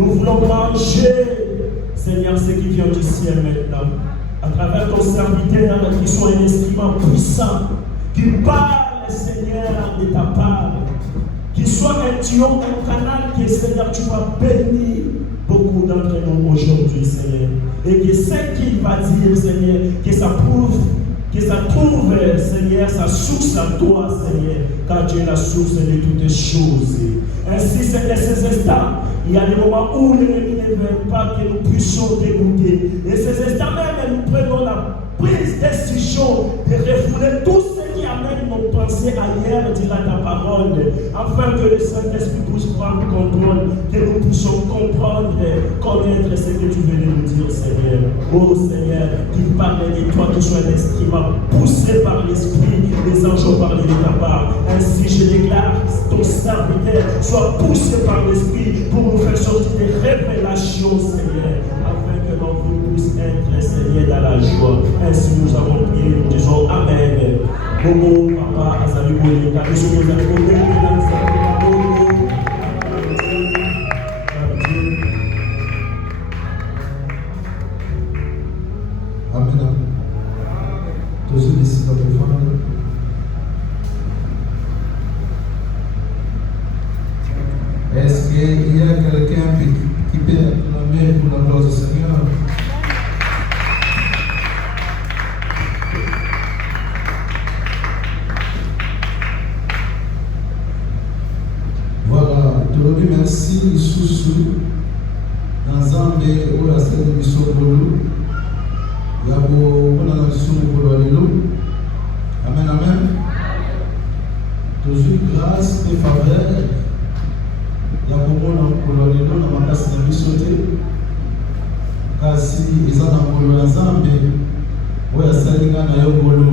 Nous voulons manger, Seigneur, ce qui vient du ciel maintenant. À travers ton serviteur, qui soit un instrument puissant, qui parle, Seigneur, de ta part. Qu'il soit un tuyau, un canal que, Seigneur, tu vas bénir beaucoup d'entre nous aujourd'hui, Seigneur. Et que ce qu'il va dire, Seigneur, que ça trouve, Seigneur, sa source à toi, Seigneur, car tu es la source de toutes choses. Ainsi, c'est de ces instants, il y a des moments où l'ennemi ne veut pas que nous puissions t'écouter. Et ces instants même, nous prenons la prise de décision de refouler tout ce qui amène nos pensées ailleurs, dira ta parole, afin que le Saint-Esprit puisse prendre contrôle, que nous puissions comprendre, connaître ce que tu venais nous dire, Seigneur. Oh Seigneur, qu'il parle de toi, que sois l'instrument poussé par l'Esprit, les anges ont parlé de ta part. Ainsi, je déclare, ton serviteur soit poussé par l'Esprit pour nous faire sortir des révélations, Seigneur, afin que notre vie puisse être, Seigneur, dans la joie. Ainsi, nous avons prié, nous disons Amen. Bobo, papa, Azali Boye, car nous sommes dans le Amen. Toujours ici dans le fond. Est-ce qu'il y a quelqu'un qui peut acclamer pour la gloire du Seigneur? Voilà, te remercie merci sous Nzambe oyo asali biso bolo ya kopona na biso mokolo ya lelo. Amen, amen. Tozwi grâce et faveur ya komona mokolo ya lelo na makasi na biso te, kasi eza na mokolo ya Nzambe oyo asali nga na yo bolo.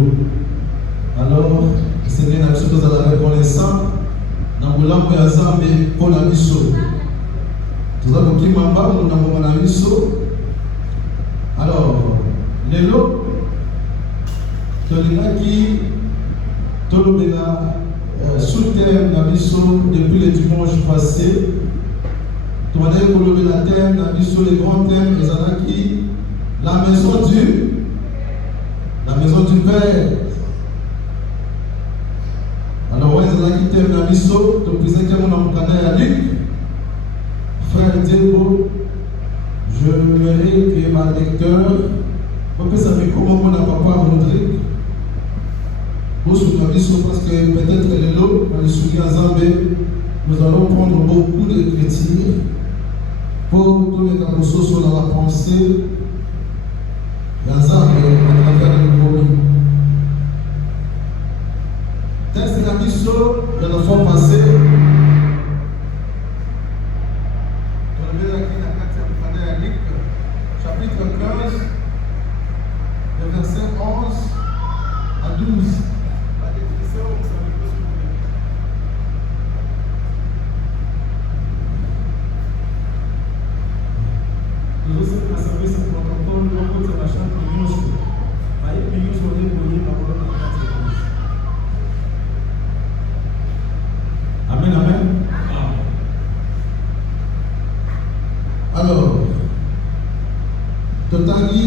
Alors Seigneur na biso tozala reconnaissant na bolamu ya Nzambe mpo na biso. Toza kokima mbangu na ngoma na biso. Alors lelo tolingaki tolobela sous thème na biso depuis le dimanche passé. Tobandaki kolobela thème na biso, le grand thème ezalaki la maison du Père. Alors ouais, ezalaki thème na biso topesaki yango na mokanda ya Luc. Frère Diego, je mérite que ma lecteur, ça fait comment on a papa Rodrigue, pour soutenir parce que peut-être les lots, dans les souliers à Zambé, nous allons prendre beaucoup d'écriture pour tous les garçons sur la pensée à Zambé à travers le monde. Texte la mission de la fois passée. Chapitre 15, le verset 11 à 12. La définition, vous savez pas ce que vous voulez. Nous sommes à savoir ce protocole, l'on peut la chambre de Dieu. Aïe, que nous sommes débrouillés par le nom de Dieu. Amen, amen. Alors, Totali,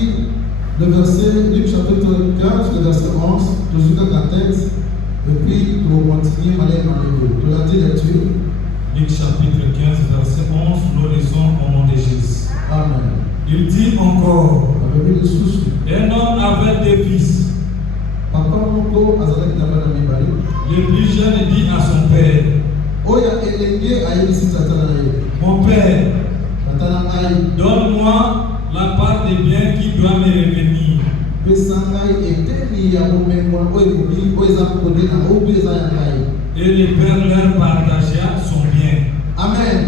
le verset, Luc chapitre 15, le verset 11, toujours dans la tête, et puis pour continuer, aller dans les deux. Totali lecture. Luc chapitre 15, verset 11, nous lisons au nom de Jésus. Amen. Il dit encore, un homme avait deux fils. Le plus jeune dit à son père, mon père, donne-moi la part des biens qui doit me revenir. Et le père leur partagea son bien. Amen.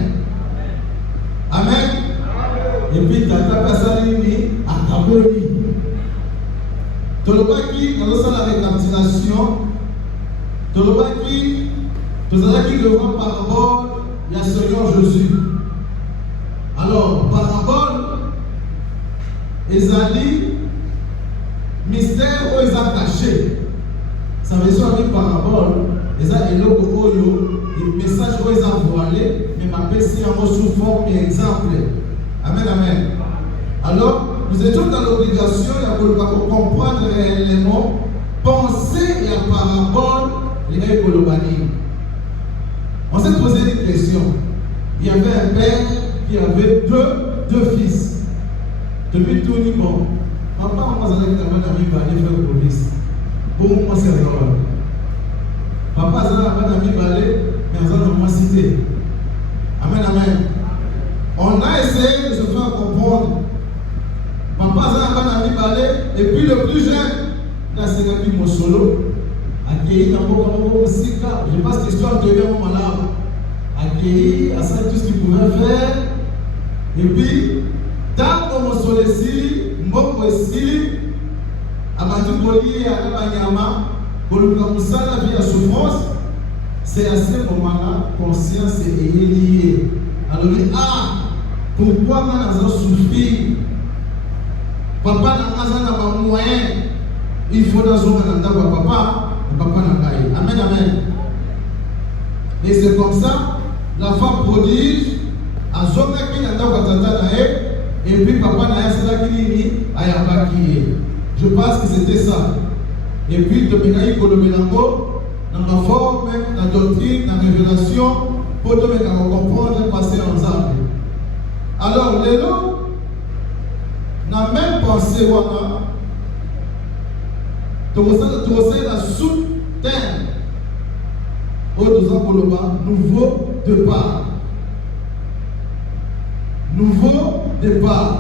Amen. Et puis tata Passalini a Kaboli. Tolobaki, dans la récapitulation, Tolobaki, Tolobaki devant parabole, il y a Seigneur Jésus. Alors, parabole, Ezali, mystère où ils ont caché. Ça veut dire parabole, Ezali, Eloko Oyo, les messages qu'ils ont voilés, mais ma PC en sous forme exemple. Amen, amen. Alors, nous étions dans l'obligation de comprendre réellement, penser et à parabole, les gars Kolobani. On s'est posé des questions. Il y avait un père qui avait deux fils. Depuis tout le monde. Papa, on va aller faire la police. Bon, moi, c'est vrai. Papa, ça n'a pas d'amis balai, mais on a cité. Amen, amen. On a essayé de se faire comprendre. Papa, ça n'a pas d'amis balai, et puis le plus jeune, là, c'est un peu mon solo. Accueilli dans mon sika. Je pense que l'histoire devient mon malade. Accueilli, à ça tout ce qu'il pouvait faire. Et puis, tant que mon solo ici, mon ici, à ma Boli, à Kabanyama, pour le la vie à souffrance, c'est à ce moment-là, conscience est liée. Alors, pourquoi on a souffert? Papa n'a pas moyen. Il faut dans son papa n'a pas. Amen, amen. Et c'est comme ça, la femme prodige, a zone qui n'a pas et puis papa n'a pas qui je pense que c'était ça. Et puis, de Menaï Kolomelango, dans la forme, dans la doctrine, dans la révélation, pour te mettre à comprendre et passer ensemble. Alors, les gens n'ont même pensé, voilà, de la sous-terre, au Koloba, nouveau départ. Nouveau départ.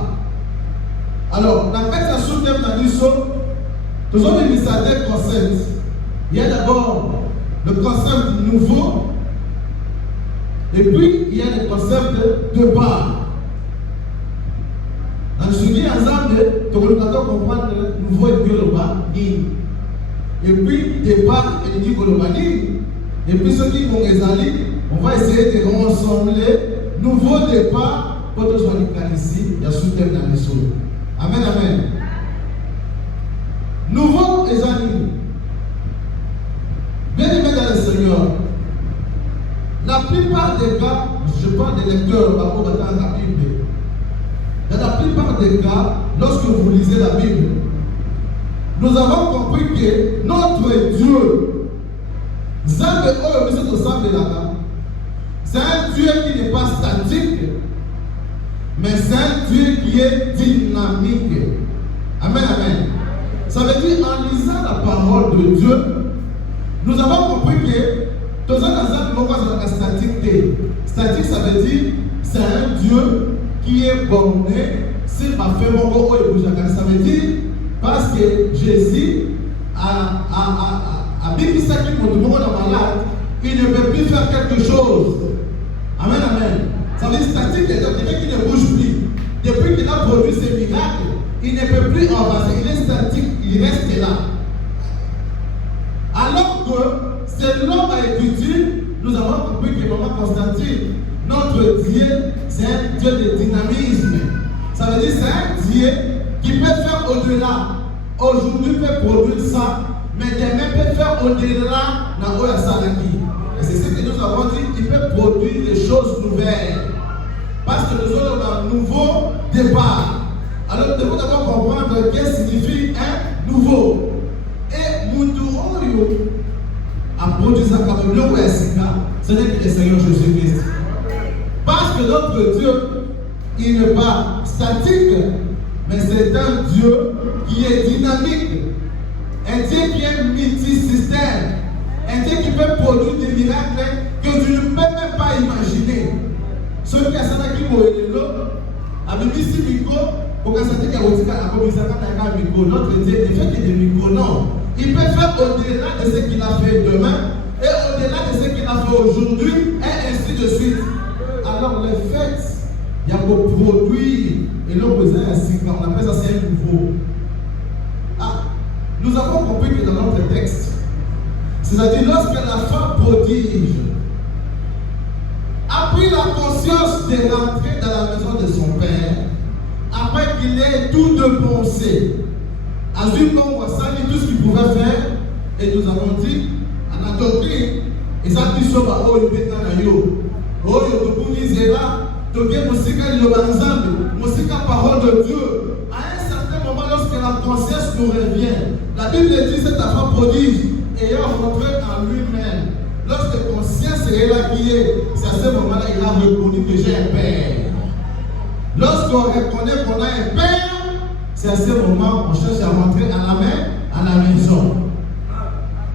Alors, la fête la sous-terre dans l'histoire, nous avons mis ça des concepts. Il y a d'abord le concept nouveau, et puis il y a le concept de part. Dans le sujet ensemble, nous allons comprendre le nouveau et le bas. Et puis, départ et le globalisme. Et puis, ceux qui vont les aller, on va essayer de rassembler nouveau départ pour que ce soit ici, il y a sous-terre dans les choses. Amen, amen. Nouveau et amis. Bien aimé dans le Seigneur, la plupart des cas, je parle des lecteurs dans la Bible, dans la plupart des cas, lorsque vous lisez la Bible, nous avons compris que notre Dieu, c'est un Dieu qui n'est pas statique, mais c'est un Dieu qui est dynamique. Amen, amen. Ça veut dire, en lisant la parole de Dieu, nous avons compris que tout ça dans un statique. Statique, ça veut dire, c'est un Dieu qui est borné sur ma femme. Ça veut dire, parce que Jésus a dit ça qui montre dans malade, il ne peut plus faire quelque chose. Amen, amen. Ça veut dire statique, quelqu'un qui ne bouge plus. Depuis qu'il a produit ses miracles, il ne peut plus avancer. Il est statique, il reste là. Alors que selon l'Écriture, nous avons compris que Maman Constantine, notre Dieu, c'est un Dieu de dynamisme. Ça veut dire que c'est un Dieu qui peut faire au-delà. Aujourd'hui, il peut produire ça, mais demain, il peut faire au-delà dans Oya Salaki. Et c'est ce que nous avons dit, il peut produire des choses nouvelles. Parce que nous avons un nouveau départ. Alors nous devons d'abord comprendre ce que signifie un nouveau. Et Moutouro a produit ça comme le Ouessika, ce n'est que le Seigneur Jésus-Christ. Parce que notre Dieu, il n'est pas statique, mais c'est un Dieu qui est dynamique. Un Dieu qui est multisystème. Un Dieu qui peut produire des miracles que tu ne peux même pas imaginer. Ceux qui ont qui avec ici micro, pour que ça te micro. Notre Dieu ne fait que des micros, non. Il peut faire au-delà de ce qu'il a fait demain et au-delà de ce qu'il a fait aujourd'hui et ainsi de suite. Alors les fêtes, il y a pour produire et l'on besoin ainsi, on appelle ça c'est un nouveau. Nous avons compris que dans notre texte, c'est-à-dire lorsque la femme prodige a pris la conscience de rentrer dans la maison de son père, après qu'il ait tout dépensé, à une mort, tout ce qu'il pouvait faire, et nous avons dit, à la doctrine, Et ça, tu sauves à Oyo Betanayo. Oyo, tu peux dire là, tu viens musica l'Obanzambe, musica parole de Dieu. À un certain moment, lorsque la conscience nous revient, la Bible dit cet enfant prodige, ayant rentré en lui-même. Lorsque la conscience est élaguée, c'est à ce moment-là qu'il a reconnu que j'ai un père. Lorsqu'on reconnaît qu'on a un père, c'est à ce moment qu'on cherche à rentrer à la maison.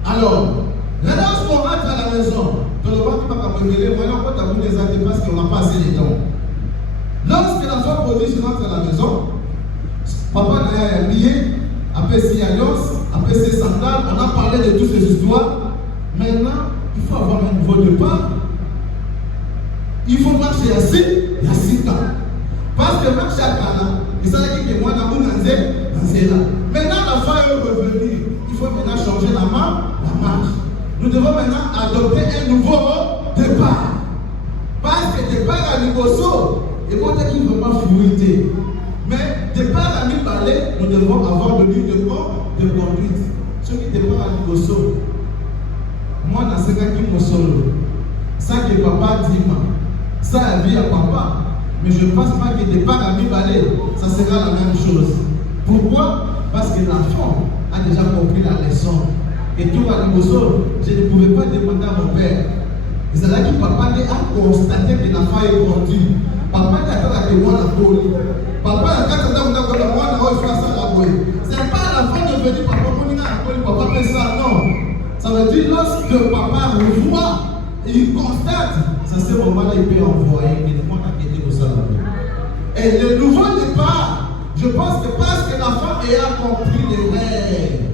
Alors, lorsqu'on rentre à la maison, dans le banc qui va cambrioler, voilà pourquoi tu as voulu les aider parce qu'on n'a pas assez de temps. Lorsque l'enfant prodige rentre à la maison, papa n'a habillé, après ses alliances, après ses sandales, on a parlé de toutes ces histoires. Maintenant, il faut avoir un nouveau départ. Il faut marcher assis, il y a 6 ans. Parce que marcher à Cana, il s'agit que moi, dans là. Maintenant, l'enfant est revenu. Il faut maintenant changer la marche. Nous devons maintenant adopter un nouveau départ. Parce que départ à Nicoso, et pour dire qu'il ne faut pas fluider. Mais départ à Nibalé, nous devons avoir le lieu de conduite. Ceux qui départent à Nicoso, moi, dans ce cas qui me solo, ça que papa dit, ça a vie à papa. Mais je ne pense pas que départ à Nibalé, ça sera la même chose. Pourquoi? Parce que l'enfant a déjà compris la leçon. Et tout à Nicoso, je ne pouvais pas demander à mon père. Et c'est là que papa a constaté que l'enfant est conduit. Papa a dit que moi la poli. Papa a dit que moi la poli. C'est pas l'enfant de venir papa papa fait ça, non. Ça veut dire lorsque papa revoit, il constate, c'est à ce moment-là il peut envoyer que moi qui était au salon. Et le nouveau départ, je pense que parce que l'enfant a compris les règles,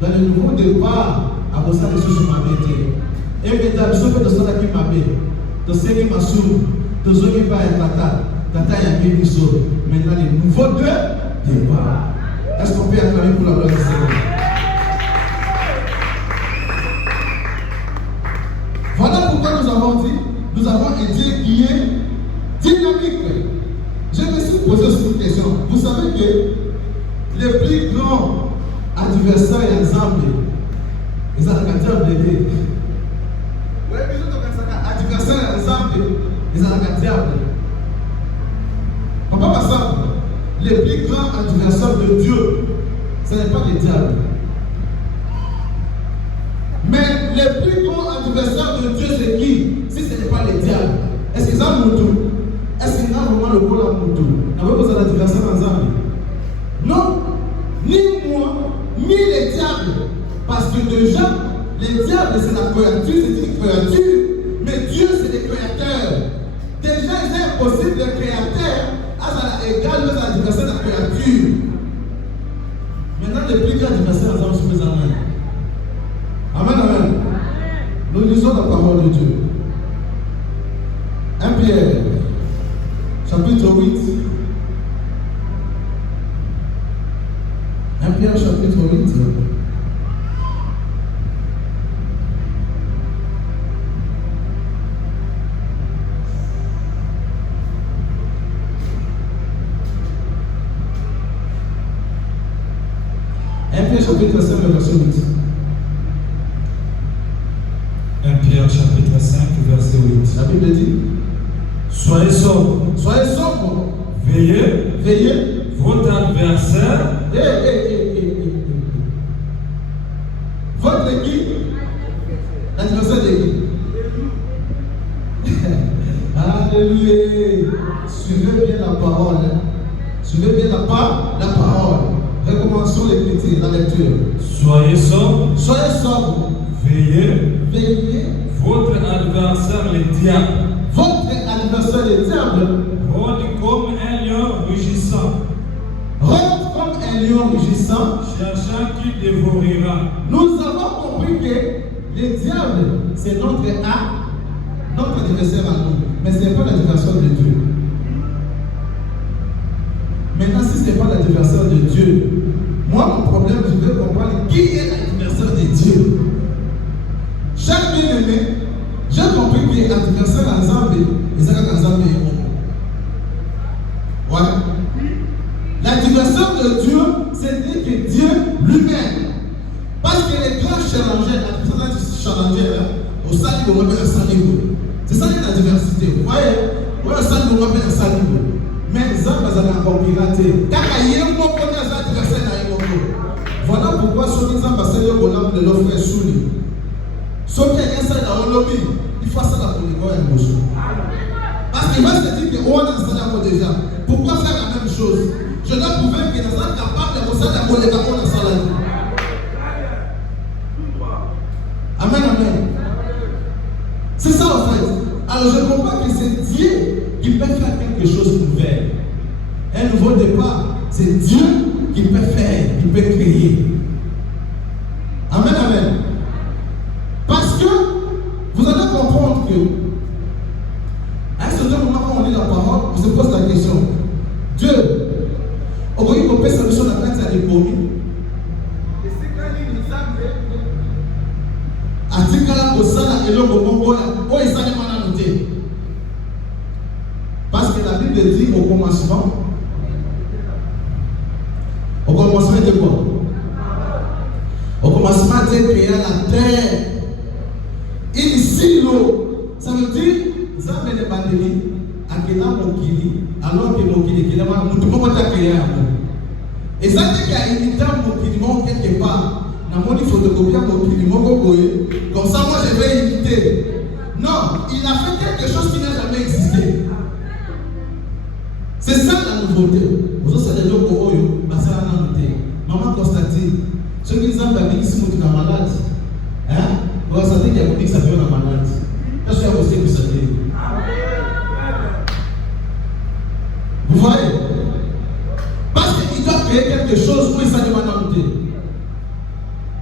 dans le nouveau départ, à vous ça les choses m'habiter. Et maintenant, je sais que ça qui m'habite. De ce qui m'a souri, de ce qui va être tata y a mis une chose. Maintenant, le nouveau départ. Est-ce qu'on peut acclamer pour la gloire du Seigneur? Voilà pourquoi nous avons dit, nous avons un Dieu qui est dynamique. Je me suis posé cette question. Vous savez que les plus grands adversaires en Zambie, ils ont regardé un bébé. Oui, adversaires en Zambie, ils ont regardé un bébé. Papa Massam, les plus grands adversaires de Dieu, ce n'est pas les diables. Mais les plus grands adversaires de Dieu, c'est qui? Si ce n'est pas les diables. Est-ce qu'ils ont Moutou? Est-ce qu'ils ont vraiment le rôle à Moutou? N'avez-vous besoin d'adversaires en Zambie? Non. Ni moi, ni les diables. Parce que déjà, les diables, c'est la créature, c'est une créature. Mais Dieu, c'est le créateur. Déjà, il est impossible de créateur à égal aux adversaires de la créature. Maintenant, les plus grands adversaires en Zambie sont les Amen. Amen, amen. Nous lisons la parole de Dieu. 1 Pierre, chapitre 8. 1 Pierre, chapitre 8. Chapitre 5, verset 8. 1 Pierre chapitre 5, verset 8. La Bible dit: Soyez sobres. Soyez sobres. Veillez. Veillez. Votre adversaire. Votre qui? L'adversaire de qui? Alléluia. Suivez bien la parole. Suivez bien la parole. Recommençons l'écriture, la lecture. Soyez sobres. Soyez sobres. Veillez. Veillez. Votre adversaire, le diable. Votre adversaire, le diable. Rôde comme un lion rugissant. Rôde comme un lion rugissant. Cherchant qui dévorera. Nous avons compris que le diable, c'est notre adversaire à nous. Mais ce n'est pas l'adversaire de Dieu. Maintenant, si ce n'est pas l'adversaire de Dieu, moi, mon problème, je veux comprendre qui est l'adversaire de Dieu. Chaque bien-aimé, j'ai compris que l'adversaire en Zambie, il s'agit en Zambie. Ouais. L'adversaire de Dieu, c'est dire que Dieu lui-même. Parce que les grands challengers, l'adversaire challenger, Au sali, on appelle un saligo. C'est ça la diversité. Vous voyez? On a un sali, on appelle un saligo. Mais Zamba a encore piraté. Car il y a un mot qu'on a adversaire dans le monde. Voilà pourquoi ceux qui ont passé le bonheur de l'offre est souli. Ceux qui ont ça dans le lobby, il faut ça dans le et le parce qu'il va se dire qu'on a ça d'abord déjà. Pourquoi faire la même chose? Je dois prouver que nous sommes capables de faire ça d'abord les gamins dans ça là. Amen, amen. C'est ça en fait. Alors je comprends que c'est Dieu qui peut faire quelque chose de nouvel. Un nouveau départ, c'est Dieu qui peut faire, qui peut créer. Amen, amen. Parce que vous allez comprendre que à un certain moment, quand on lit la parole, on se pose la question. Dieu, au lieu qu'on peut sa mission dans la tête, ça est commis. Atikala kosala eloko moko o esali mana noté. Parce que la Bible dit au commencement était quoi? Au commencement Dieu créa la terre. Ici l'eau, ça veut dire Zambé ne bandeli akela mokili alors que mokili kela ma mutu moko ta créa amour. Et ça dit qu'il y a une étape mokili moko quelque part. Dans mon photocopie mokili moko boye. Comme ça, moi, je vais imiter. Non, il a fait quelque chose qui n'a jamais existé. C'est ça la nouveauté. Vous savez, c'est le logo Oyo, c'est la nouveauté. Maman Constantine, ceux qui ont dit qu'ils sont malades, hein, vous savez qu'il y a beaucoup qui sont malades. Est-ce que vous savez que ça dit? Vous voyez? Parce qu'il doit créer quelque chose pour ça de nouveauté.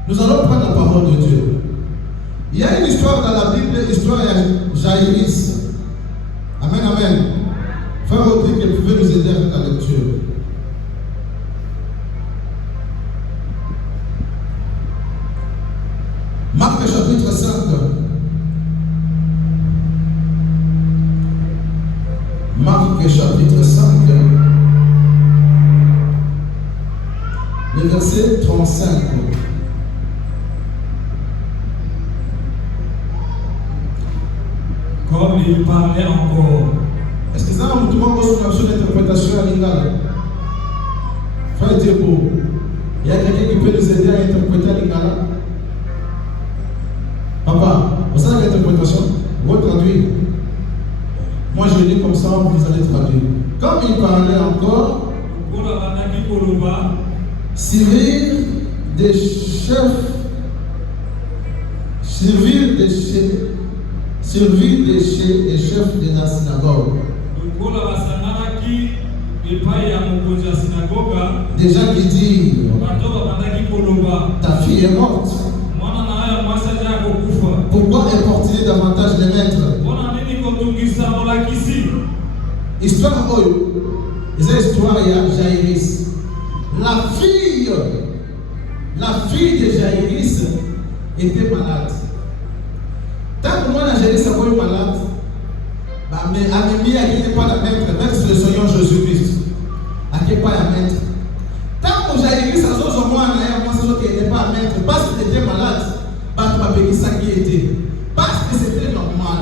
Nous allons prendre la parole de Dieu. Il y a une histoire dans la Bible, l'histoire de Jaïris. Amen, amen. Frère Rodrigue, vous pouvez nous aider avec la lecture. Marc chapitre 5. Marc chapitre 5. Le verset 35. Comme il parlait encore. Est-ce que ça va vous trouver une option d'interprétation à l'Ingala? Frère Diego, il y a quelqu'un qui peut nous aider à interpréter à l'Ingala? Papa, vous savez l'interprétation? Vous traduire. Moi je lis comme ça, vous allez traduire. Comme il parlait encore, servir des chefs de la synagogue. Déjà qui dit, ta fille est morte. Pourquoi importuner davantage les maîtres? Histoire Oyo, c'est l'histoire de Jaïris. La fille de Jaïris était malade. Tant que moi, Jaïris a été malade, mais Amélie a été pas la maître, même si le Seigneur Jésus-Christ a été pas la maître. Tant que Jaïris a été moi, qui n'était pas la maître, parce qu'il était malade, parce que ça qui était. Parce que c'était normal.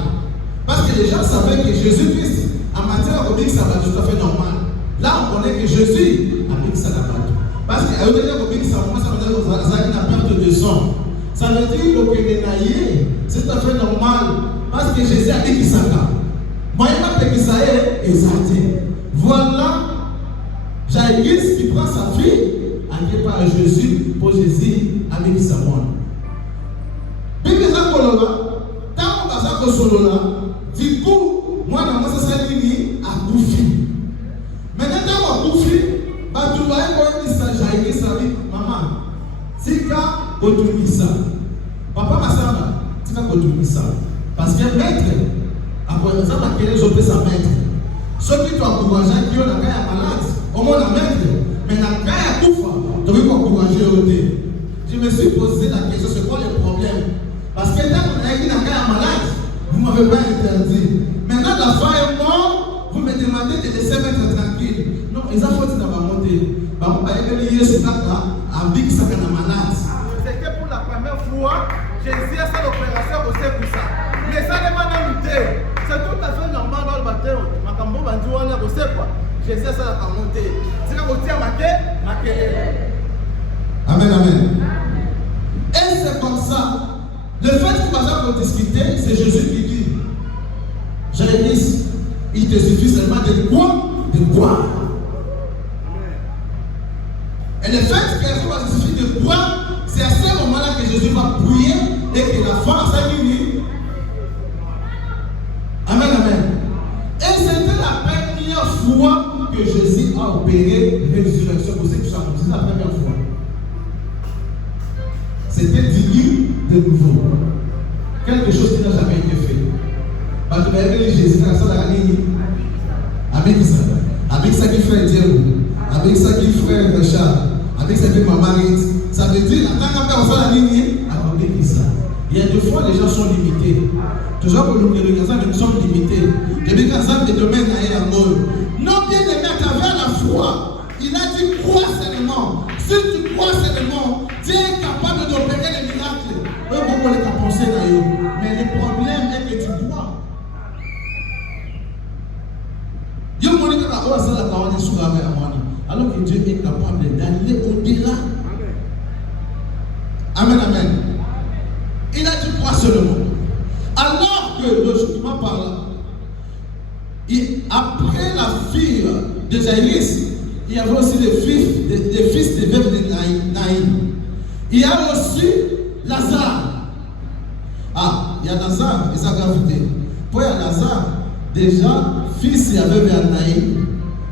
Parce que les gens savaient que Jésus-Christ, en matière de ça va tout à fait normal. Là, on connaît que Jésus a mis ça là-bas. Parce que ça veut dire que ça la perte de sang. Ça veut dire que les naïfs, c'est tout à fait normal. Parce que Jésus a dit ça là. Moi, je ne sais pas exact. Voilà, Jaïris qui prend sa fille, amenée par Jésus, pour Jésus, avec sa mort. Bible est là, tant qu'on va solo là, du coup, moi, dans moi, ça s'est fini à Koufi. Maintenant, dans mon Koufi, tu vas voir que ça, Jaïris, ça dit, maman, c'est quand on dit ça. Papa, ma soeur, c'est quand on dit ça. Parce que maître, après exemple, à quel âge sa maître. Ceux qui t'ont encouragé, qui ont la caille malade, au moins la maître, mais la caille à Koufa, tu veux encourager au dé. Je me suis posé la question, c'est quoi le problème? Parce que tant qu'on a été la caille malade, vous ne m'avez pas interdit. Maintenant, la femme est morte, vous me demandez de laisser mettre tranquille. Non, ils ont fait ça dans ma montée. On va aller lier ce cas-là à Big Sakana malade. C'est que pour la première fois, Jésus a fait l'opération au Sekoussa. ça n'est pas dans l'idée. C'est tout à fait normal dans le baptême. Ma cambo bandi wana c'est quoi? Jésus ça la monter. C'est quand on tient maqué. Amen, amen. Et c'est comme ça. Le fait que par exemple pour discuter, c'est Jésus qui dit. Jérémie, il te suffit seulement de quoi? De quoi? Et le fait qu'elle va suffit de quoi? C'est à ce moment-là que Jésus va prier et que la foi s'est unie. Amen, amen. Et c'était la première fois que Jésus a opéré résurrection. Vous savez que c'est la première fois. C'était dit de nouveau. Quelque chose qui n'a jamais été fait. Parce que vous avez Jésus dans la ligne. Avec ça qui fait Dieu. Avec ça qui fait Richard. Avec ça qui maman. Ça veut dire, quand on fait la ligne, avec ça. Il y a des fois, les gens sont limités. Toujours pour nous, les gens sont limités. Et les gens de domaine à mort. Non, bien aimé, à travers la foi, il a dit crois seulement. Si tu crois seulement, tu es capable d'opérer les miracles. Eux, beaucoup les ont pensé d'ailleurs. Mais le problème est que tu crois. Alors que Dieu est capable d'aller au-delà. Amen, amen. Il a dit croire seulement. Alors que logiquement par là, après la fille de Jaïris, il y avait aussi des fils de veuve de Naïm. Il y a aussi Lazare. Il y a Lazare et sa gravité. Pour Lazare, déjà, fils et veuve de Naïm,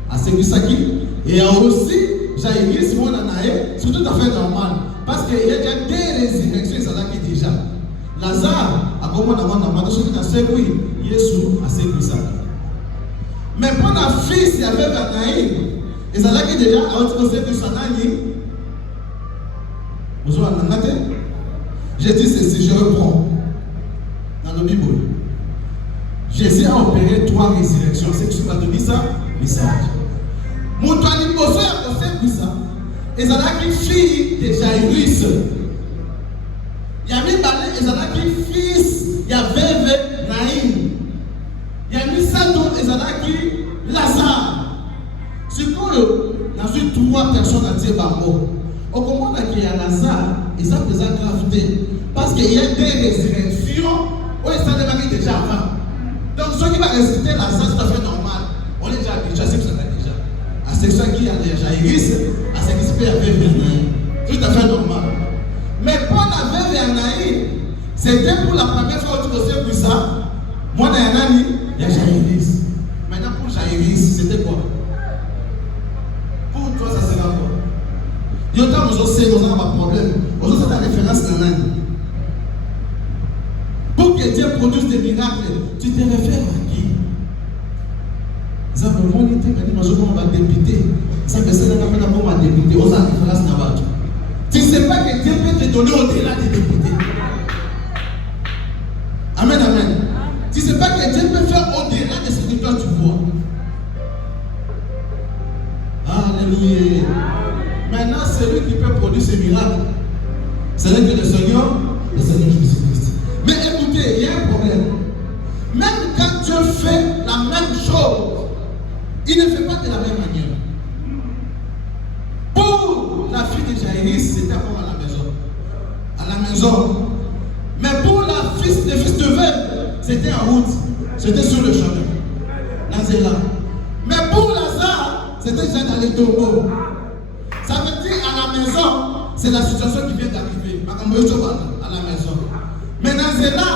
à Séguisaki, et il y a aussi Jaïris, mon Naïm, c'est tout à fait normal. Parce qu'il y a déjà des résurrections qui déjà. Lazare, a comment on a celui qui a sécuit, Jésus a sécuit ça. Mais pour la fille, il y avait Naïm, et ça là qui déjà a sécuit ça. Vous avez j'ai dit ceci, je reprends. Dans le Bible, Jésus a opéré 3 résurrections. C'est que tu m'as dit ça, message. Mon toit de poser a sécuit ça. Et ça là qui fille de Jaïris. Il y a mis Balé, et ça là qui fils, il y a veuve Naïm. Il y a mis Sadon, et ça là qui Lazare. C'est quoi dans une 3 personnes à dire Bambo. Au moment qu'il y a Lazare, et ça faisait gravité. Parce qu'il y a des résurrections, où ils sont démarrés déjà avant. Donc ceux qui vont résulter Lazare, c'est tout à fait normal. On est déjà habitué, c'est ça déjà. À ce qui a déjà Jaïris, à ce qui se fait avec Naïm. C'est tout à fait normal. Mais pour la veuve et Anaï, c'était pour la première fois où tu sais plus ça. Moi, dans Anani, il y a Jaïris. Maintenant, pour Jaïris, c'était quoi? Pour toi, ça sera quoi? Il y a autant de choses, nous avons un problème. Aujourd'hui, c'est la référence d'Anani. Pour que Dieu produise des miracles, tu te réfères à qui? Ça veut dire que on va débiter. Ça veut dire que on va débiter. On a une référence d'Anani. Tu ne sais pas que Dieu peut te donner au-delà des députés. Amen, amen. Tu ne sais pas que Dieu peut faire au-delà de ce que toi tu vois. Alléluia. Maintenant, celui qui peut produire ce miracle, c'est que le Seigneur Jésus-Christ. Mais écoutez, il y a un problème. Même quand Dieu fait la même chose, il ne fait pas de la même manière. Pour la fille de Jaïris, c'était encore à la maison. À la maison. Mais pour le fils de veuve, c'était en route. C'était sur le chemin. Nazéla. Mais pour Lazare, c'était déjà dans les tombeaux. Ça veut dire à la maison, c'est la situation qui vient d'arriver. À la maison. Mais Nazéla,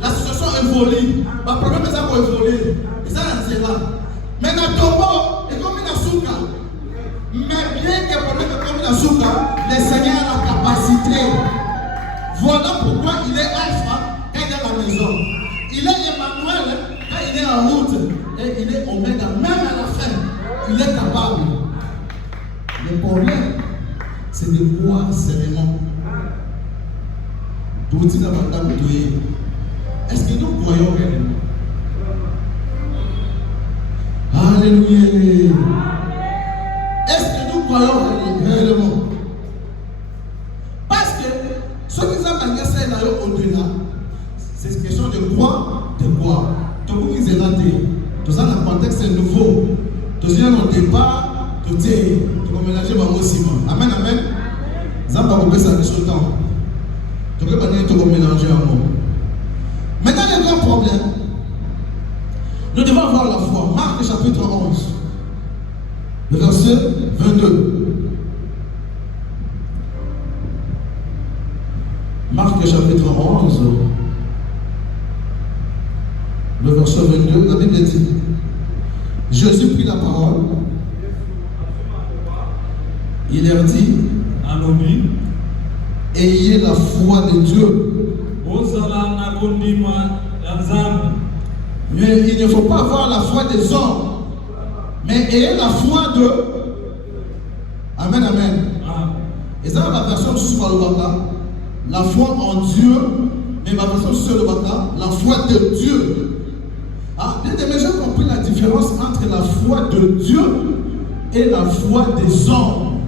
la situation évolue. Le problème est ça pour évoluer. Et ça, Nazéla. Mais dans le tombeau, et comme il a souka. Mais bien que le problème est comme il a souka, le Seigneur a la capacité. Voilà pourquoi il est Alpha quand il est à la maison. Il est Emmanuel quand il est en route. Et il est Oméga, même à la fin. Il est capable. Le problème, c'est de croire seulement. Est-ce que nous croyons réellement? Alléluia. Est-ce que nous croyons réellement? Parce que ce qui nous a malgré ça au-delà, c'est une question de croire c'est nouveau. Tu viens au départ, tu vas mélanger mon ciment. Amen, amen. Ça va couper ça sur le temps. Tu vas mélanger un mot. Maintenant, il y a un grand problème. Nous devons avoir la foi. Marc chapitre 11, le verset 22. Marc chapitre 11, le verset 22, la Bible dit, Jésus prit la parole, il leur dit, ayez la foi de Dieu. Mais il ne faut pas avoir la foi des hommes, mais ayez la foi de... Amen, amen. Et ça, la version sur le baka, la foi en Dieu, mais ma version sur le baka, la foi de Dieu. Ah, bien aimé, j'ai compris la différence entre la foi de Dieu et la foi des hommes.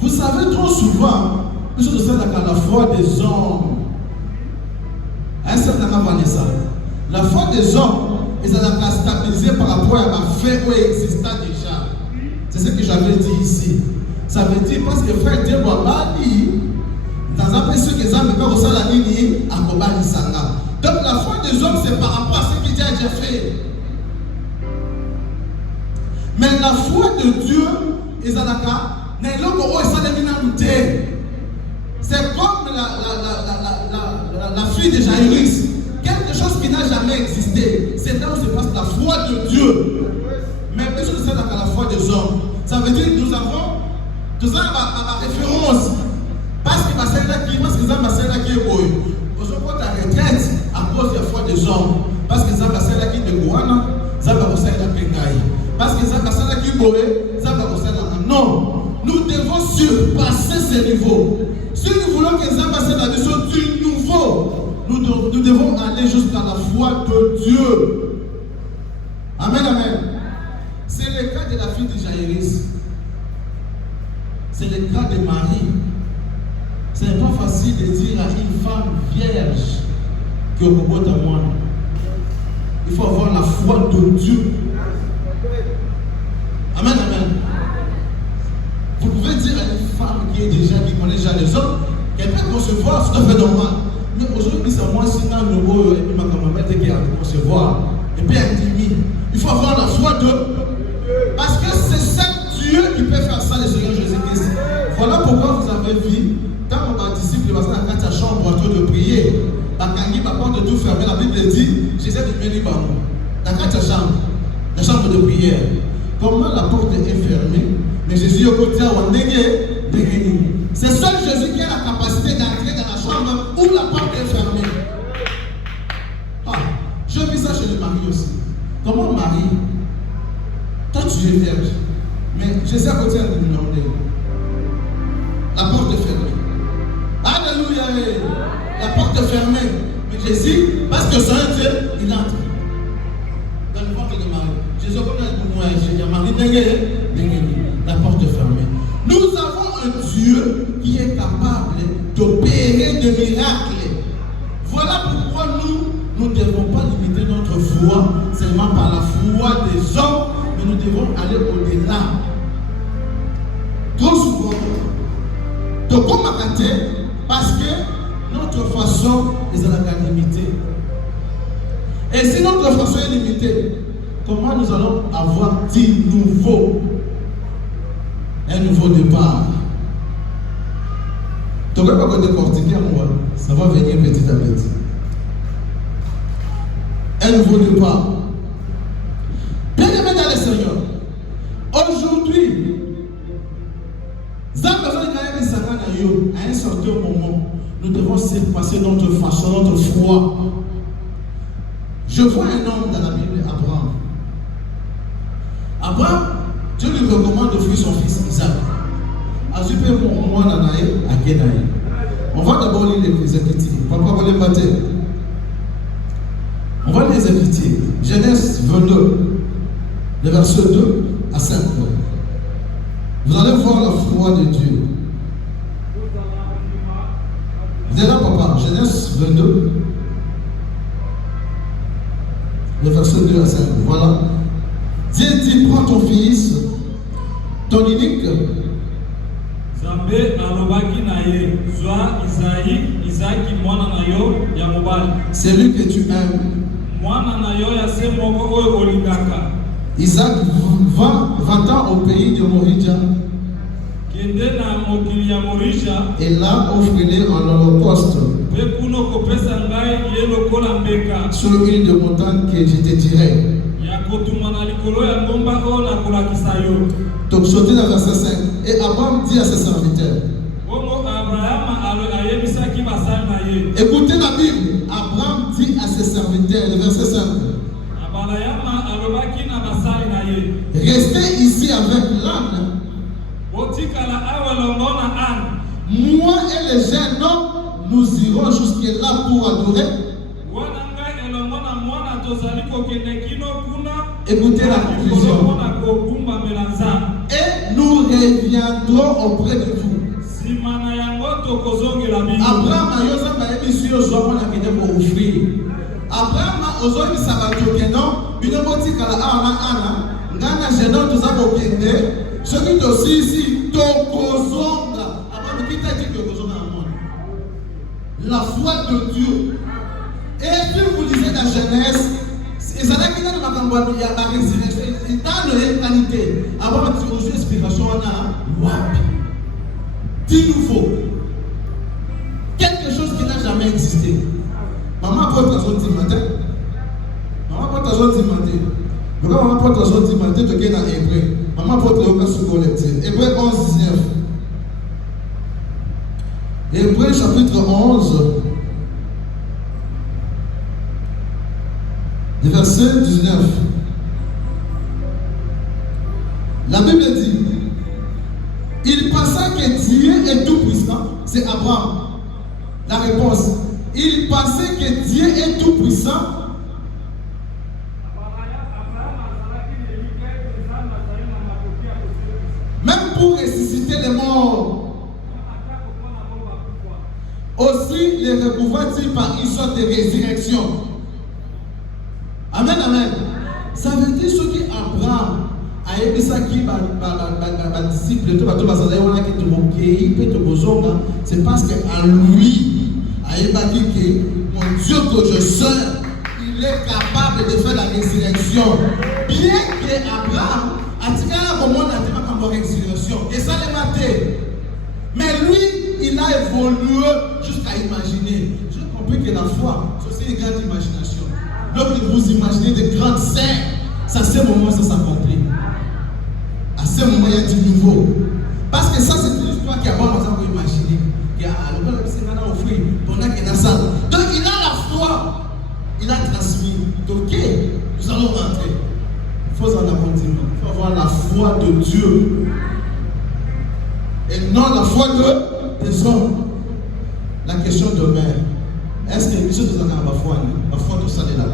Vous savez, trop souvent, je sais que la foi des hommes, un certain moment, la foi des hommes, ils sont stabilisés par rapport à ma fait où il existait déjà. C'est ce que j'avais dit ici. Ça veut dire parce que frère Dieu m'a dit, dans un peu ce que ça me fait au la ligne à Kobani Sanga. Donc la foi des hommes, c'est par rapport à ce qu'il a déjà fait. Mais la foi de Dieu, c'est comme la fille de Jairus. Quelque chose qui n'a jamais existé. C'est là où se passe la foi de Dieu. Mais personne ne sait dans la foi des hommes. Ça veut dire que nous avons ma référence. Parce que ma celle-là qui est beau. Nous avons ta retraite à cause de la foi des hommes. Parce que ça ma celle-là qui est de Gouana, ça va aussi la Pengaï. Parce que ça ma celle-là qui est beau, ça va aussi la... Non. Nous devons surpasser ce niveau. Si nous voulons que ça passe la mission du nouveau, nous devons aller jusqu'à la foi de Dieu. Amen, amen. C'est le cas de la fille de Jairus. C'est le cas de Marie. Ce n'est pas facile de dire à une femme vierge qui est au bout de moi. Il faut avoir la foi de Dieu. Amen, amen. Vous pouvez dire à une femme qui connaît déjà les hommes, qu'elle peut concevoir, c'est tout à fait normal. Mais aujourd'hui, c'est moi, sinon, le mot, et puis ma camarade qui a concevoir, et puis intime. Il faut avoir la foi de. Parce que c'est seul Dieu qui peut faire ça, le Seigneur Jésus-Christ. Voilà pourquoi vous avez vu, quand mon disciple va dans la chambre en train de prier, la porte de tout fermée, la Bible dit, Jésus de Méli Bamou. Dans la chambre de prière. Comment la porte est fermée? Mais Jésus est au côté de c'est seul Jésus qui a la capacité d'entrer dans la chambre où la porte est fermée. Ah, je vis ça chez le mari aussi. Comment Marie? Toi tu es vierge. Mais Jésus est à côté de nous. La porte est fermée. Alléluia. La porte est fermée. Mais Jésus, parce que c'est un Dieu, il entre. Dans le ventre de Marie. Jésus, comme il a Marie, la porte est fermée. Nous avons un Dieu qui est capable d'opérer des miracles. Voilà pourquoi nous ne devons pas limiter notre foi seulement par la foi des hommes, mais nous devons aller au-delà. Trop souvent, de comment parce que notre façon est à la limitée. Et si notre façon est limitée, comment nous allons avoir dit nouveau? Un nouveau départ. Tu ne peux pas décortiquer moi, ça va venir petit à petit. Un nouveau départ. Bien aimé dans le Seigneur, aujourd'hui, à un certain moment, nous devons surpasser notre façon, notre foi. Je vois un homme dans la Bible, Abraham. Abraham, Dieu lui recommande d'offrir son fils Isaac. On va d'abord lire les Écritures. Pourquoi on va les battre? On va les Écritures. Genèse 22, le verset 2 à 5. Vous allez voir la foi de Dieu. Vous êtes là, papa? Genèse 22, le verset 2 à 5. Voilà. prends ton fils, ton unique. Zambe alobaki na ye, zwa Isaac mwana na yo ya mobali. C'est lui que tu aimes. Mwana na yo ya se moko oyo olingaka. Isaac va au pays de Moridia. Kende na mokili ya Morisha. Et là, offre-les en holocauste. Pe kuno kopesa ngai ye lokola mbeka. Sur l'île de montagne que je te dirai. Ya kotuma na likolo ya ngomba oyo nakolakisa yo. Donc, sauter dans verset 5. Et Abraham dit à ses serviteurs. Écoutez la Bible. Abraham dit à ses serviteurs, le verset 5. Restez ici avec l'âne. Moi et les jeunes hommes, nous irons jusque-là pour adorer. Écoutez la conclusion. Et nous reviendrons auprès de vous. Abraham a offrir. Abraham a osé s'abattre non, une boutique à la ana, ngana jeune tous à bokende, ce qui est aussi ici, tokozonga. Abraham qui t'a dit que tokozonga dans le monde. La foi de Dieu. Et puis vous lisez la Genèse, et ça n'a qu'à dans la résurrection, dans la qualité. Abraham a dit aux explications on a wapi. Dit nouveau. Quelque chose qui n'a jamais existé. Maman porte la zone matin. Maman porte la zone matin. Maman porte la zone matin de Guéna Hébreu. Maman porte le cas sur collectif. Hébreu 11, 19. Hébreu chapitre 11. Verset 19. La Bible dit, il pensa que Dieu est tout puissant. C'est Abraham. La réponse, il pensait que Dieu est tout puissant. Même pour ressusciter les morts. Aussi les recouvre-t-il par une sorte de résurrection. Amen, amen. Ça veut dire ce que Abraham a aimé ça qui va disciple, c'est parce qu'en lui, a aimé que mon Dieu que je sers, il est capable de faire la résurrection. Bien que Abraham a dit la résurrection, et ça l'a maté. Mais lui, il a évolué jusqu'à imaginer. Je comprends que la foi, c'est aussi une grande imagination. Lorsque vous imaginez de grandes scènes, c'est à ce moment ça s'accomplit. À ce moment, il y a du nouveau. Parce que ça, c'est une histoire qui a vraiment imaginé. Il y a pendant qu'il a ça. Donc, il a la foi. Il a transmis. Donc, ok, nous allons rentrer. Il faut en avoir il faut avoir la foi de Dieu. Et non la foi des hommes. La question demeure. Est-ce que les choses ont la foi? La foi de ça est là.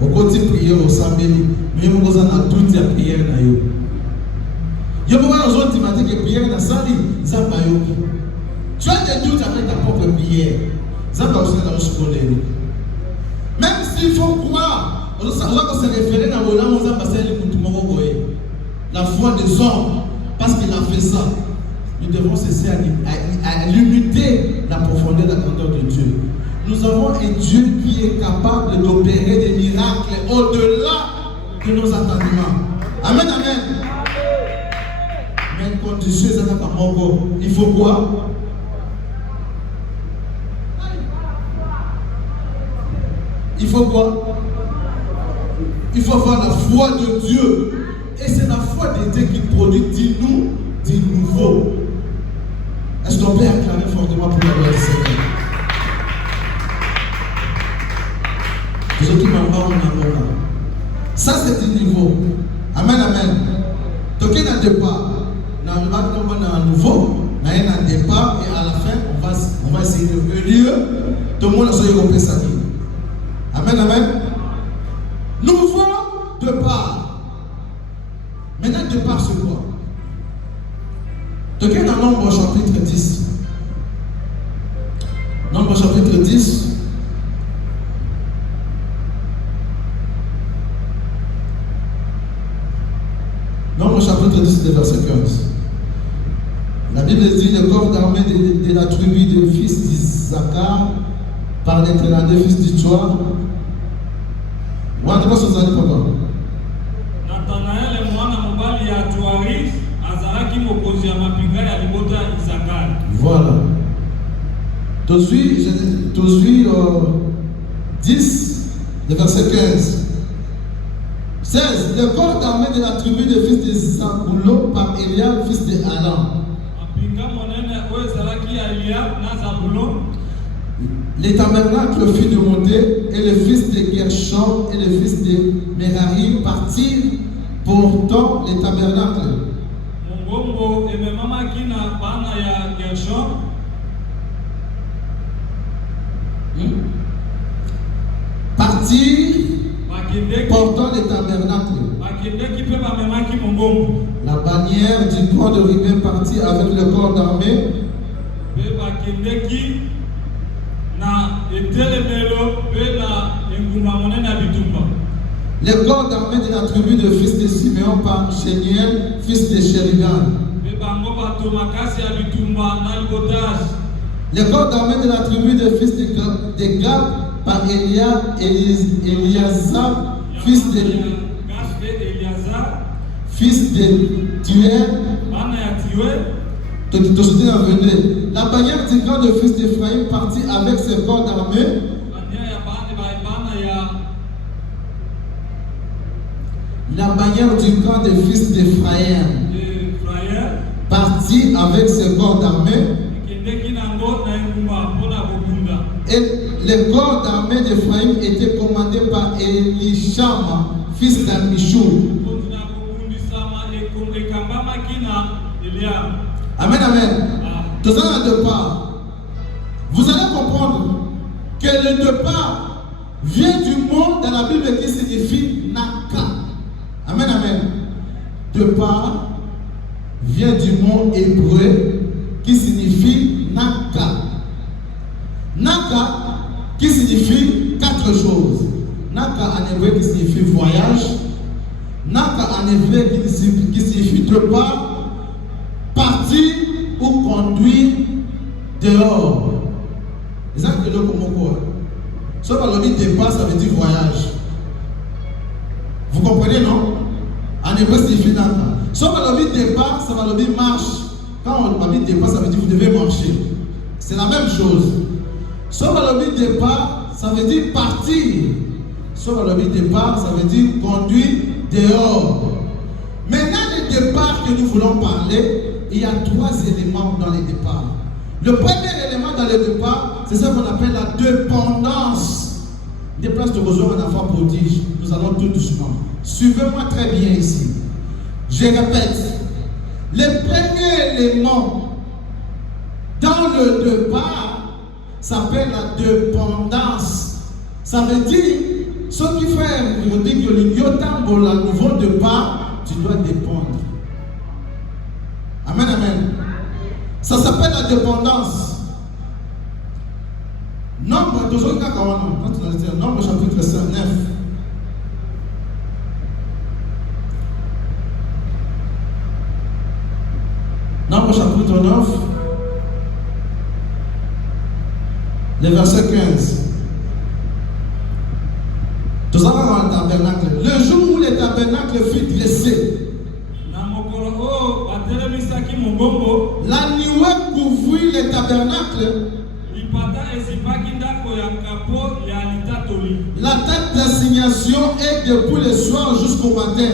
Au côté prière au Sambéli, mais nous avons toute la prière. Il y a beaucoup de gens qui m'ont dit que prière dans la salle, ça va y. Tu as des doutes avec ta propre prière. Ça va aussi dans le secondaire. Même s'il faut croire, on va se référer dans le moment où on va passer la foi des hommes, parce qu'il a fait ça. Nous devons cesser à limiter la profondeur de la grandeur de Dieu. Nous avons un Dieu qui est capable d'opérer des miracles au-delà de nos attendements. Amen, amen. Mais une condition, il faut quoi? Il faut quoi? Il faut avoir la foi de Dieu. Et c'est la foi de Dieu qui produit du nouveau. Est-ce qu'on peut acclamer fortement pour la gloire du Seigneur? Les autres qui m'en parlent, ça c'est du niveau. Amen, amen. Donc il y a un départ. Dans un nouveau, il y a un départ et à la fin, on va essayer de lieu. Tout le monde a son européen sa vie. Amen, amen. Nouveau départ. Maintenant, départ c'est quoi? Donc il y a un Nombre chapitre 10. Nombre chapitre 10. Nombre chapitre 10, le verset 15. La Bible dit le corps d'armée de la tribu des fils d'Isaacar par l'Éternel, fils d'Itoa. Nathanaël mwana mobali ya Tuaris azalaki mokonzi ya mapinga ya libota ya Isakari. Voilà. Tout suit 10, le verset 15. 16. Le corps d'armée de la tribu des fils de Zabulon par Eliab, fils de Aaron. Les tabernacles furent démontés et les fils de Gershon et les fils de Merari partirent portant les tabernacles. Partir portant les tabernacles. La bannière du camp de Ruben partit avec le corps d'armée. Le corps d'armée de la tribu de fils de Siméon par Chéniel, fils de Sheridan. Le corps d'armée de la tribu de fils de Gab par Eliasab, fils de Tuel. La bannière du camp de fils d'Ephraïm partit avec ses corps d'armée. La bannière du camp des fils d'Ephraïm partit avec ses corps d'armée. Et les corps d'armée d'Ephraïm étaient commandés par Elishama, fils d'Amishou. Amen, amen. Tout ça a deux parts. Vous allez comprendre que le deux parts vient du mot dans la Bible qui signifie Naka. Amen, amen. Deux parts vient du mot hébreu qui signifie Naka. Naka qui signifie quatre choses. Naka en hébreu qui signifie voyage. Naka en hébreu qui signifie deux parts. Partir ou conduire dehors. C'est ça que le Komoko. Ce que le départ, ça veut dire voyage. Vous comprenez, non? En hébreu, c'est signifie Naka. Ce que le départ, ça va dire marche. Quand on dit départ, ça veut dire vous devez marcher. C'est la même chose. Ce que le départ, ça veut dire partir. Ce que le départ, ça veut dire conduire dehors. Maintenant, le départ que nous voulons parler, il y a trois éléments dans les départs. Le premier élément dans le départ, c'est ce qu'on appelle la dépendance. Des places de besoin en enfant prodige. Nous allons tout doucement. Suivez-moi très bien ici. Je répète. Le premier élément dans le départ s'appelle la dépendance. Ça veut dire, ce qui fait, on dit que le nouveau départ, tu dois dépendre. Amen, amen. Ça s'appelle la dépendance. Nombre chapitre 9. Nombre chapitre 9. Le verset 15. Tout ça va dans le tabernacle. Le jour où le tabernacle fut dressé, la nuée couvrit le tabernacle. La date d'assignation est depuis le soir jusqu'au matin.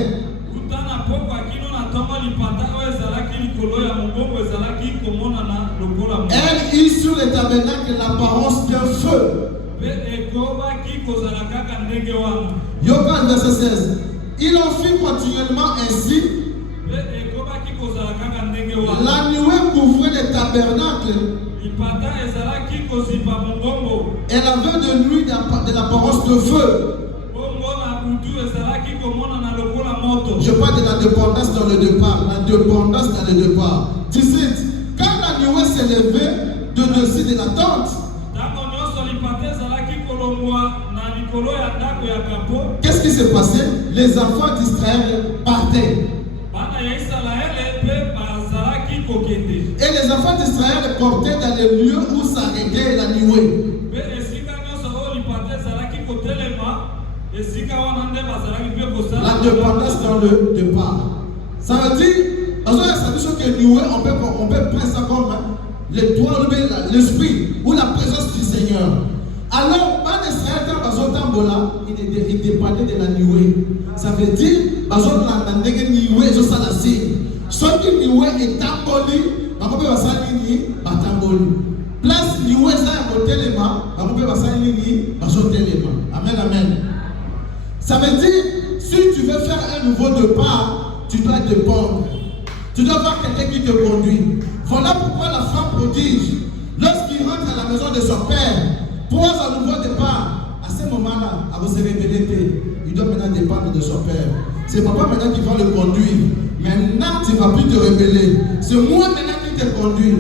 Elle eut sur le tabernacle l'apparence d'un feu. Yogan verset 16. Il en fit continuellement ainsi. La nuée couvrait le tabernacle. Elle avait de lui de l'apparence de feu. Je parle de la dépendance dans le départ. La dépendance dans le départ. 17. Quand la nuée s'est levée de dessus de la tente, qu'est-ce qui s'est passé? Les enfants d'Israël partaient. enfants d'Israël portaient dans les lieux où s'arrêtait la nuée. La dépendance dans le départ. Ça veut dire, que nuée, on peut prendre ça comme l'étoile, l'esprit ou la présence du Seigneur. Alors, il dépendait de la nuée. Ça veut dire, ce qui nuée est tamboli, place nuée, ça amen, amen. Ça veut dire, si tu veux faire un nouveau départ, tu dois dépendre. Tu dois avoir quelqu'un qui te conduit. Voilà pourquoi la femme prodige, lorsqu'il rentre à la maison de son père, pour un nouveau départ, à ce moment-là, à vous se révéler, il doit maintenant dépendre de son père. C'est papa maintenant qui va le conduire. Maintenant, tu ne vas plus te révéler. C'est moi maintenant qui te conduis.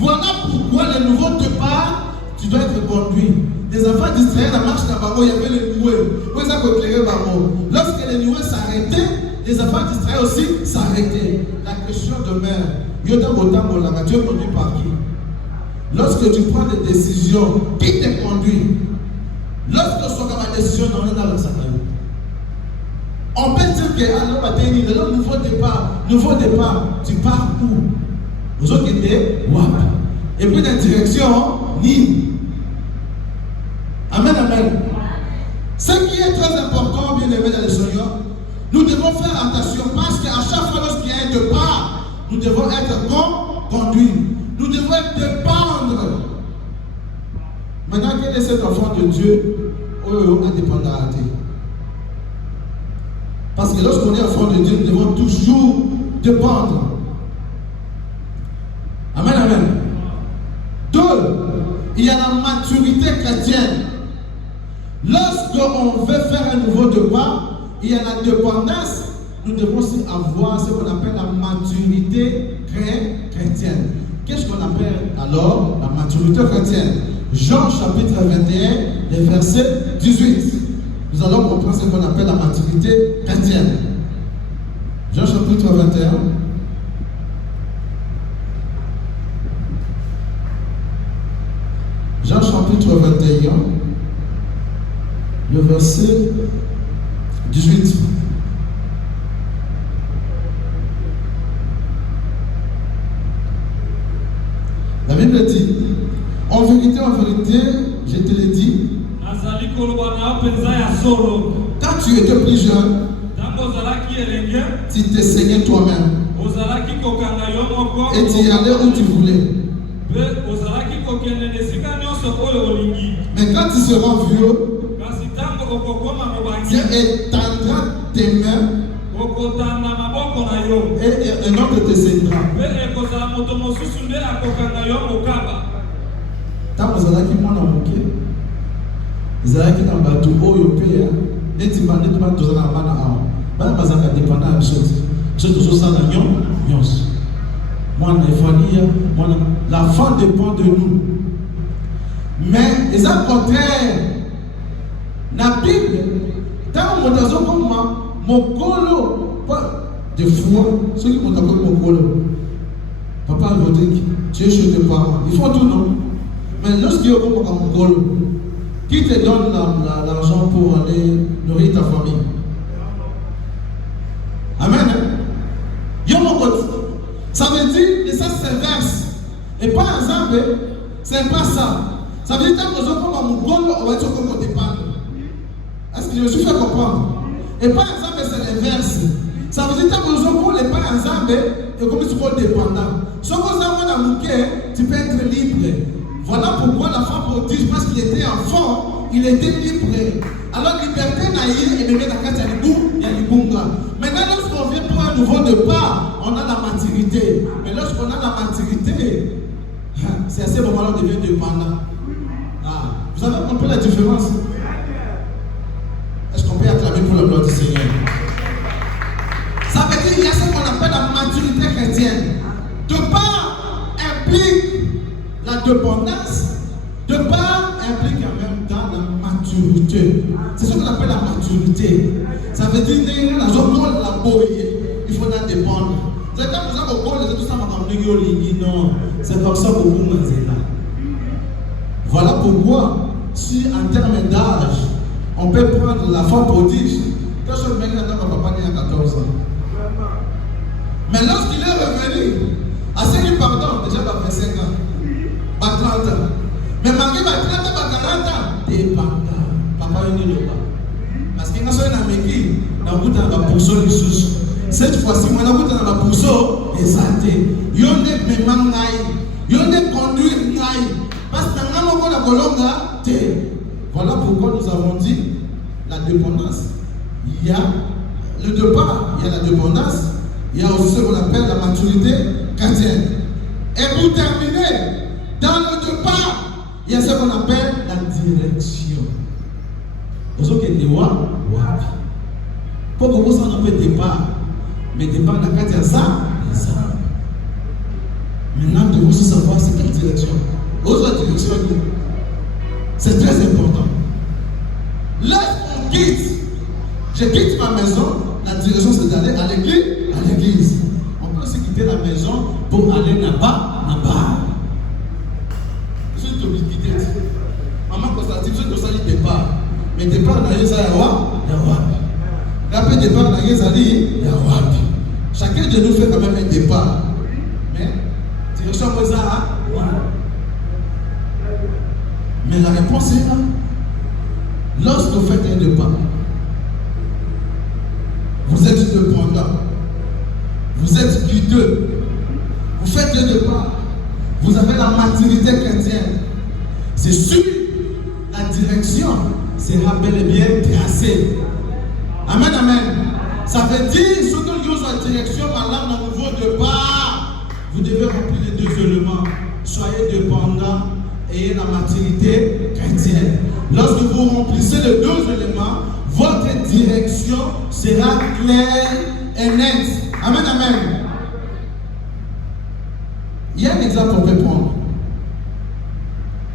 Voilà pourquoi le nouveau départ, tu dois être conduit. Les enfants d'Israël, la marche d'Abaro, il y avait les nuées. Lorsque les nuées s'arrêtaient, les enfants d'Israël aussi s'arrêtaient. La question demeure, tu es conduit par qui? Lorsque tu prends des décisions, qui te conduit? Lorsque tu as ma décision, on est dans le sac. On peut dire que le nouveau départ, tu pars où? Vous autres qui étaient WAP. Et puis la direction, ni. Amen, amen. Ce qui est très important, bien aimé dans le Seigneur, nous devons faire attention parce qu'à chaque fois lorsqu'il y a un départ, nous devons être conduits. Nous devons dépendre. Maintenant, quel est cet enfant de Dieu? Indépendant. Parce que lorsqu'on est enfant de Dieu, nous devons toujours dépendre. Amen, amen. Deux, il y a la maturité chrétienne. Lorsqu'on veut faire un nouveau départ, il y a la dépendance. Nous devons aussi avoir ce qu'on appelle la maturité chrétienne. Qu'est-ce qu'on appelle alors la maturité chrétienne? Jean chapitre 21, les versets 18. Nous allons comprendre ce qu'on appelle la maturité chrétienne. Jean chapitre 21. Jean chapitre 21, le verset 18. La Bible dit, en vérité, je te l'ai dit, quand tu étais plus jeune, tu te saignais toi-même et tu y allais où tu voulais. Mais quand tu seras vieux, tu étendras tes mains et un autre te saignera. Tant que vous allez qui m'ont moqué, vous allez qui dans le bateau, oh, yo paye, et tu vas nettement dans la main à un. Vous allez dépendre de la chose. Je suis toujours ça dans l'union. Moi, la fin dépend de nous. Mais, les autres contraires, la Bible, dans mon maison comme moi, mon colo, de foi, ceux qui m'ont appelé mon colo, papa va dire, tu es chez tes parents. Il faut tout, non? Mais lorsqu'il y a mon colo, qui te donne l'argent pour aller nourrir ta famille? Amen. Ça veut dire que ça s'inverse. Et par exemple, c'est pas ça. Ça veut dire que nous avons comme mon colo, on va dire comme on dépend. Est-ce que je me suis fait comprendre? Et par exemple, c'est l'inverse. Ça veut dire que nous avons les par exemple, et comme tu es dépendant. Si vous avez un bouquet, tu peux être libre. Voilà pourquoi la femme prodige, parce qu'il était enfant, il était libre. Alors, liberté naïe, et même dans la case, il y a l'ibunga. Maintenant, lorsqu'on vient pour un nouveau départ, on a la maturité. Mais lorsqu'on a la maturité, c'est à ce moment-là qu'on devient dépendant. Vous avez compris la différence? Est-ce qu'on peut acclamer pour la gloire du Seigneur? Ça veut dire qu'il y a ce qu'on appelle la maturité chrétienne. Départ implique la dépendance. Départ implique en même temps la maturité. C'est ce qu'on appelle la maturité. Ça veut dire que la zone la boyer, il faut en dépendre. Vous êtes là, vous avez au les tout ça, non, c'est comme ça que vous êtes là. Voilà pourquoi, si en termes d'âge, on peut prendre la femme prodige, que ce mec n'a pas né à 14 ans. Mais lorsqu'il est revenu, à ce qu'il pardonne, déjà pas 25 ans, pas 30 ans. Mais malgré pas 30 ans, pas 40 ans, t'es pas papa est né là. Parce qu'il y a un américain, dans le bout de la pourceau les sous. Cette fois-ci, moi, dans le bout de la pourceau, les santé. Il y a des mangaïs, il y a des conduits naïs. Parce que dans le la colonga, voilà pourquoi nous avons dit la dépendance. Il y a le départ, il y a la dépendance, il y a aussi ce qu'on appelle la maturité chrétienne. Et pour terminer, dans le départ, il y a ce qu'on appelle la direction. Vous avez dit, pour que vous en avez départ, mais départ dans la carte, ça. Maintenant, nous devons aussi savoir c'est quelle direction. Autre direction, c'est très important. Lorsqu'on quitte, je quitte ma maison, la direction c'est d'aller à l'église. On peut aussi quitter la maison pour aller là-bas. Je suis obligé de quitter. Maman Constantine, je suis obligé de départ. Mais départ dans les Yawa. Après départ dans les Yawa. Chacun de nous fait quand même un départ. Mais, direction comme ça, mais la réponse est là. Lorsque vous faites un départ, vous êtes dépendant, vous êtes guideux, vous faites le départ, vous avez la maturité chrétienne. C'est sûr, la direction sera bel et bien tracée. Amen, amen. Ça veut dire, ce que nous avons en direction, par dans nouveau départ, vous devez remplir les deux éléments. Soyez dépendant. Ayez la maturité chrétienne. Lorsque vous remplissez les deux éléments, votre direction sera claire et nette. Amen, amen. Il y a un exemple qu'on peut prendre.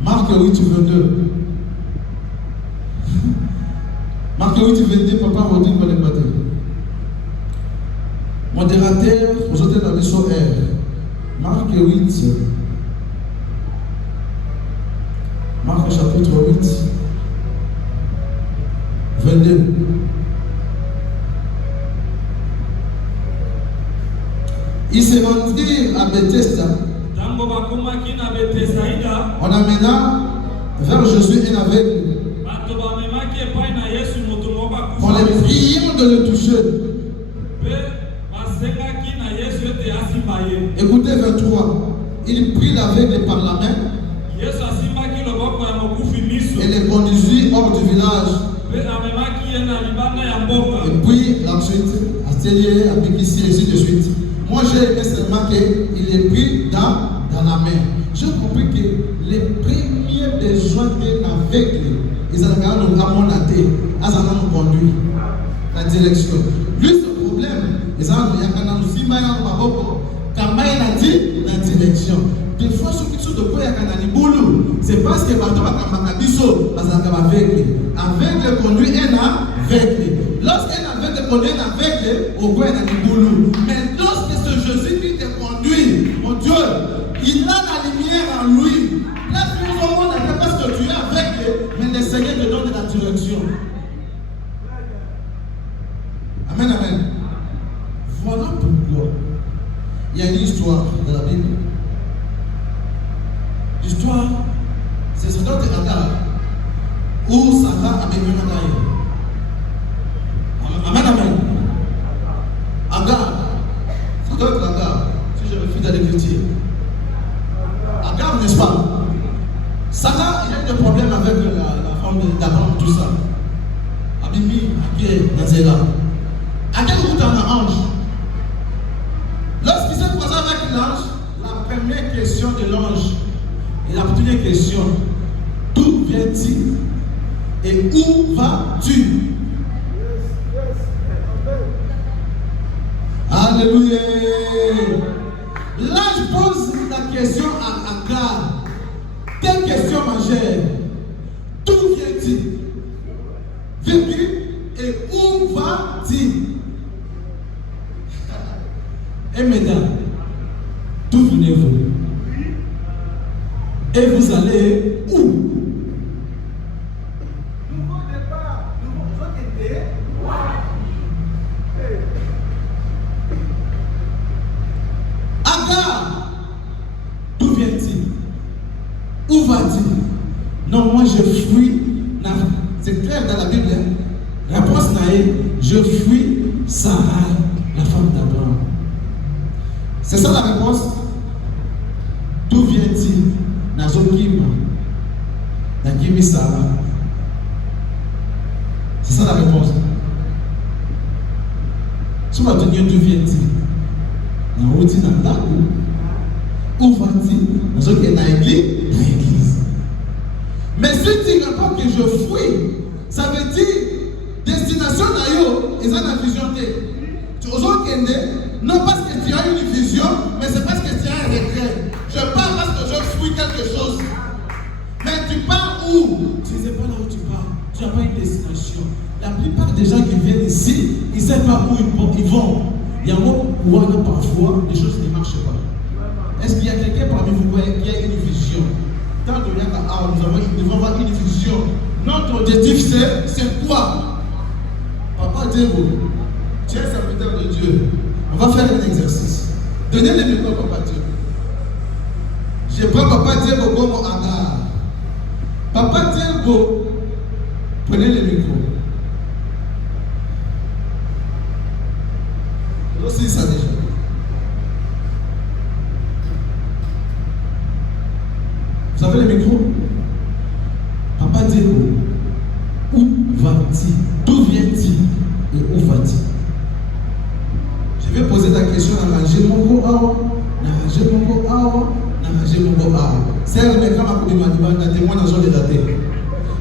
Marc 8, 22. Marc 8, 22, papa Rodin va les battre. Modérateur, vous êtes dans le son R. Marc 8. Marc chapitre 8, 22. Il s'est rendu à Bethesda. On amena vers Jésus un aveugle. Pour les prières de le toucher. Écoutez 23. Il prit l'aveugle par la main. Et les conduisit hors du village. Et puis, ensuite, Atelier, Abikissi, et ainsi de suite. Moi, j'ai aimé seulement qu'il est pris dans la main. J'ai compris que les premiers besoins d'un aveugle, ils ont nous conduire la direction. Lui, ce problème, ils ont la direction. Des fois, ceux qui sont de quoi c'est parce que aveugle conduit un aveugle. Lorsqu'un aveugle conduit un aveugle, au bout mais lorsque ce Jésus qui te conduit, mon Dieu, il a la lumière en lui. Là, nous avons parce que tu es aveugle, mais le Seigneur te donne la direction. Amen, amen. Voilà pourquoi il y a une histoire dans la Bible. L'histoire, c'est ce notre Agar où Sarah a béni Agar. Amen, amen. Agar, c'est notre Agar, si je me fie dans l'écriture. Agar, n'est-ce pas? Sarah, il y a des problèmes avec la femme d'Abraham, tout ça. Abimi, Abier, Nazéla. Agar, où t'en as ange? Lorsqu'il s'est croisé avec l'ange, la première question de l'ange, et la première question, d'où viens-tu et où vas-tu? Alléluia. L'ange pose la question à Agar. Quelle question majeure? D'où viens-tu? Et où vas-tu? Et maintenant, d'où venez-vous? Et vous allez où? Nouveau départ, nouveau été. Agar, d'où vient-il? Où va-t-il? Non, moi je fuis. C'est clair dans la Bible. La réponse naïe, je fuis Sarah, la femme d'Abraham. C'est ça la réponse. D'où vient-il? Nazokima, Nakimi Sarah. C'est ça la réponse. Si on va te dire d'où vient-il? Où va-t-il? Dans l'église. Mais si tu réponds que je fuis, ça veut dire destination d'ailleurs, et ça la vision. Non parce que tu as une vision, mais c'est parce que tu as un regret. Je pars parce que je fuis quelque chose. Mais tu pars où? Tu ne sais pas là où tu pars. Tu n'as pas une destination. La plupart des gens qui viennent ici, ils ne savent pas où ils vont. Il y a un moment où parfois les choses ne marchent pas. Est-ce qu'il y a quelqu'un parmi vous qui a une vision? Tant que nous devons avoir une vision. Notre objectif c'est quoi? Papa Diego, tu es serviteur de Dieu. On va faire un exercice. Donnez le micro à Papa Diego. Je prends Papa Diego comme Agar. Papa Diego, prenez le micro. Aussi ça déjà. Vous avez le micro? Papa Diego, où va-t-il? D'où vient-il? Et où va-t-il? Je vais poser la question à Rangé Mongo Awa, Rangé Mongo Awa, Rangé Mongo Awa. C'est le mec qui m'a dit que tu témoin dans le jour de la terre.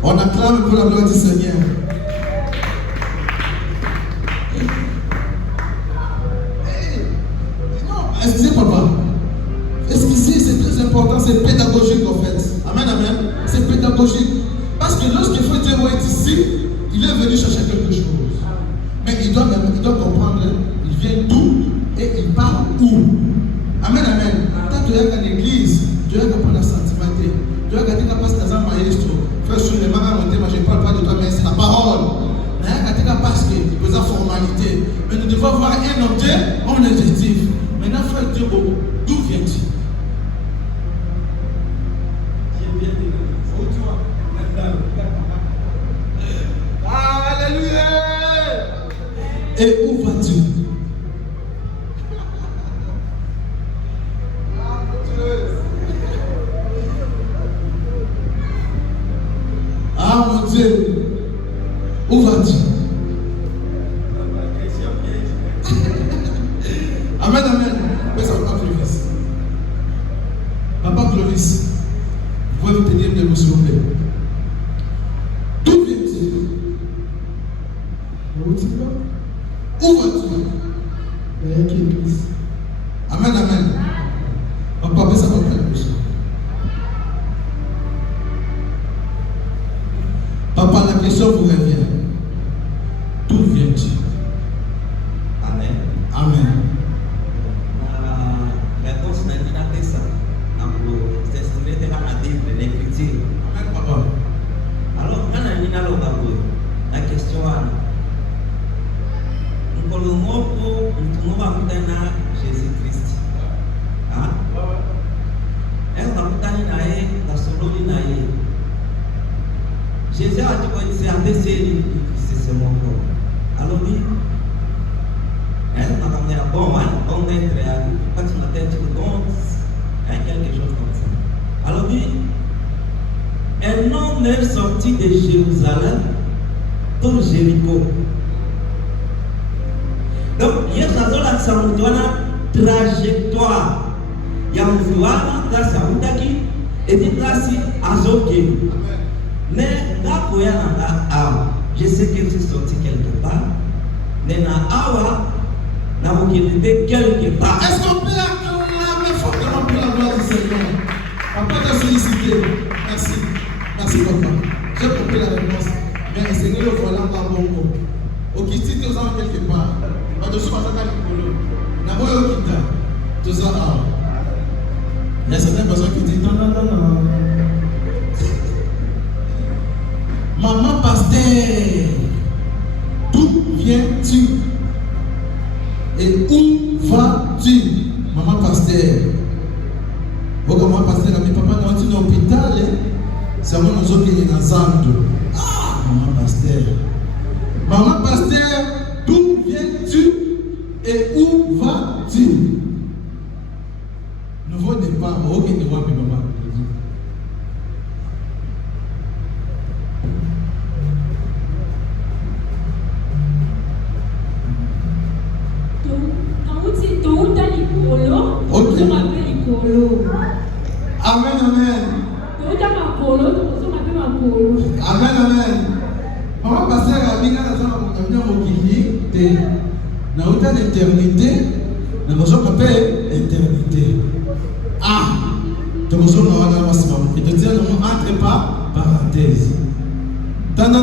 On acclame pour la gloire du Seigneur. Excusez papa. Excusez, c'est très important, c'est pédagogique en fait. Amen, amen. C'est pédagogique. Parce que lorsqu'il faut dire est ici, il est venu chercher quelque chose. Mais il doit comprendre, il vient d'où et il part où. Amen, amen. Quand tu es à l'église, tu es capable de sentimenter. Tu es capable de passer dans un maestro. Frère, sur les marins, je ne parle pas de toi, mais c'est la parole. Tu es capable parce que c'est une formalité. Mais nous devons avoir un objet, un objectif. Maintenant, frère Dieu, d'où vient-il? Alléluia. Et où vas-tu? Ah mon Dieu, où vas-tu? Amen, amen. Mais ça va pas Clovis. Papa Clovis, vous pouvez vous tenir de vous s'il vous plaît. D'où viens-tu? Où vas-tu? Avec l'église. Amen, amen. Papa, mais ça va pas Clovis. Papa, la question vous revient. D'où viens-tu? Amen. Amen. Amen, papa. Alors, la question est Jésus-Christ. Jésus a dit c'est un décès, c'est mon corps. Alors, oui, bon d'être quand tu m'as dit quelque chose comme ça. Alors, oui, un homme est sorti de Jérusalem pour Jéricho. Donc, il y a une trajectoire. Il y a une voie grâce à Oudaki et grâce à Zoké. Mais je sais que c'est sorti quelque part. Mais Awa n'a quelque part. Est-ce qu'on peut acclamer fortement pour la gloire du Seigneur? Papa t'a félicité. Merci. Merci papa. J'ai compris la réponse. Mais le Seigneur le voilà par bon mot. Au Kitty, tu es quelque part. Au-dessus, on va faire le polo. Tout ça, ah. Il y a certaines personnes qui disent non, non, non, non. Maman pasteur, d'où viens-tu? Et où vas-tu? Maman pasteur. Oh, maman pasteur, mais papa, quand tu es à l'hôpital, c'est moi nous qui est dans Zando. Ah, maman pasteur. Maman pasteur, d'où viens-tu? Et où vas-tu? Nouveau départ, ok, tu vois, maman. Ok. Amen, amen. Amen, amen. Maman pasteur a dit que nous avons l'éternité. Nous avons l'éternité. Ah, nous avons et te dire, nous entre pas parenthèse. Donne